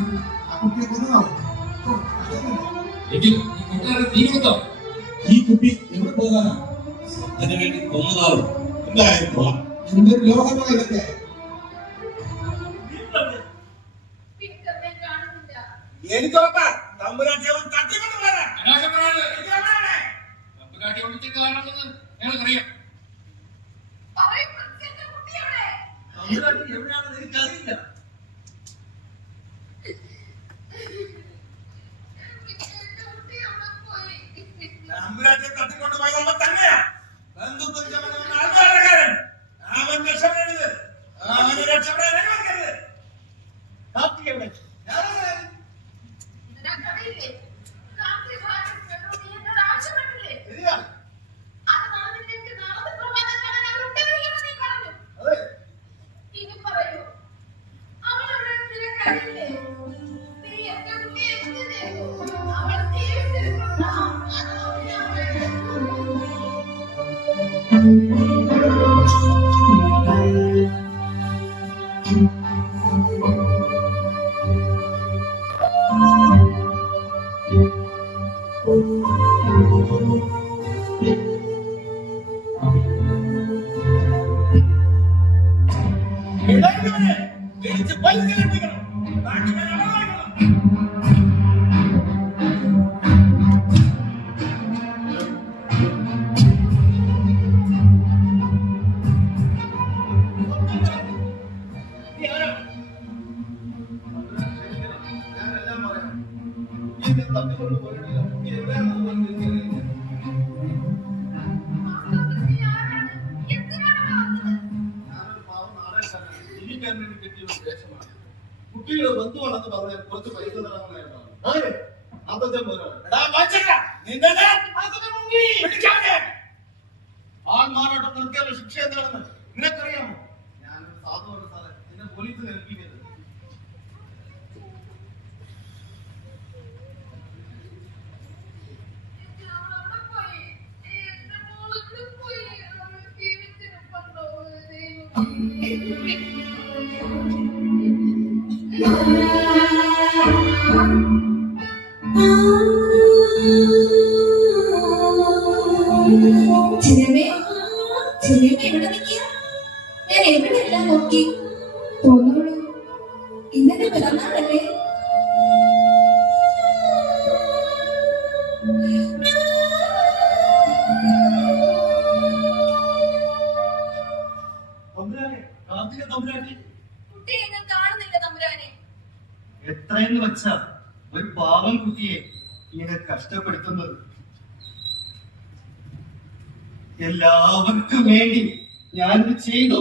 ആ കുട്ടിയെ കൊന്നതാവും. എങ്കിൽ ഈ കൂട്ടുകാരെ തീരുമാനം ഈ കുട്ടി എവിടെ പോകാനാ? അതിനുവേണ്ടി കൊന്നതാവും. എന്തായാലും കൊള്ളാം. എന്തൊരു ലോകമാണ് ഇതൊക്കെ. പീറ്ററിനെ കാണുന്നില്ല. എനിക്കൊപ്പം തമ്പുരാട്ടി അവൻ തട്ടിക്കൊണ്ട് വരാം. അനാശം പറയാതെ തമ്പുരാട്ടി വിളിച്ചതാണെന്ന് ഞങ്ങൾക്കറിയാം. പറയൂ പ്രിൻസ്, എന്റെ കുട്ടി എവിടെ? തമ്പുരാട്ടി എവിടെയാണെന്ന് എനിക്കറിയില്ല. ഇടയ്ക്കുവരെ തിരിച്ച് പരിശീലിപ്പിക്കണം. നാട്ടുകാരെ അവഗണിക്കണം. ഞാനെല്ലാം പറയാം. എന്നെ തട്ടിക്കൊണ്ട് പോയിട്ടില്ല. എവിടെയാണെന്ന് പോലും എനിക്കറിയില്ല. ഞാനൊരു പാവം നാടകക്കാരനാണ്. ജീവിക്കാൻ വേണ്ടി കിട്ടിയ ഒരു വേഷമാണ്. കുട്ടിയുടെ ബന്ധുവാണെന്ന് പറഞ്ഞാൽ കുറച്ച് പൈസ തരാമെന്നായിരുന്നു. അപ്പച്ചൻ പോരാ. എടാ മനുഷ്യരാ, നിന്റെ അതിനെ മുങ്ങി പിടിക്കാതെ. ആൾമാറാട്ടം നിർത്തിയാലുള്ള ശിക്ഷ എന്താണെന്ന് നിനക്കറിയാമോ? ഞാനൊരു സാധുവാണ് സാറേ. എന്നെ പോലീസിനെ ഏൽപ്പിക്കരുത്. ചിലമേ എവിടെ നിൽക്കുക? ഞാൻ എവിടെയെല്ലാം നോക്കി. തോന്നുള്ളൂ ഇന്നലെ പിറന്നാളല്ലേ? തമ്പുരാനെ, കാർത്തിക തമ്പുരാട്ടി, കുട്ടിയെ ഞാൻ കാണുന്നില്ല തമ്പുരാനെ. എത്രയെന്ന് വെച്ചാ ഒരു പാവം കുട്ടിയെ ഇങ്ങനെ കഷ്ടപ്പെടുത്തുന്നത്? എല്ലാവർക്കും വേണ്ടി ഞാനിത് ചെയ്തു.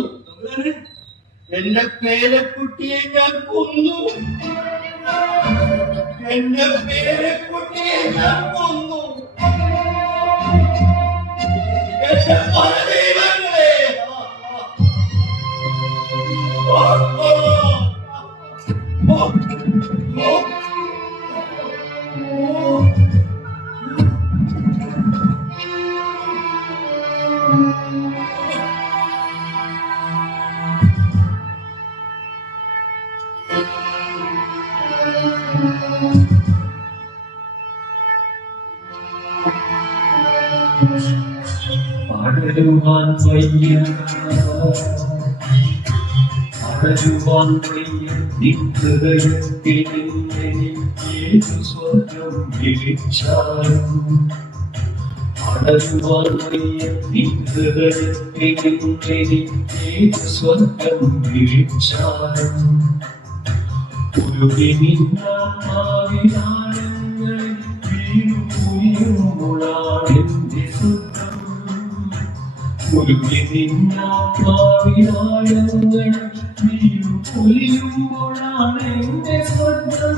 എന്റെ പേരക്കുട്ടിയെ ഞാൻ കൊന്നു. എന്റെ പേരക്കുട്ടിയെ ഞാൻ കൊന്നു. എന്റെ പരദൈവങ്ങളെ! അടരുവാൻ വയ്യ ഹൃദയത്തിൽ എനിക്കേതു സ്വർഗം വിളിച്ചാലും അടരുവാൻ വയ്യ ഹൃദയത്തിൽ എനിക്കേതു സ്വർഗം വിളിച്ചാലും ഒരു നിന്നാവിനാരങ്ങൾ വീണു പുരിയുമ്പോഴാണെന്റെ സ്വന്തം മുരുകി നിന്നാവിനാരങ്ങൾ വീണു പുരിയുമ്പോഴാണ് എന്റെ സ്വന്തം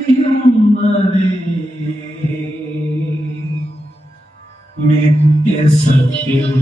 നിന്നിലടിയുന്നതേ നിത്യസത്യം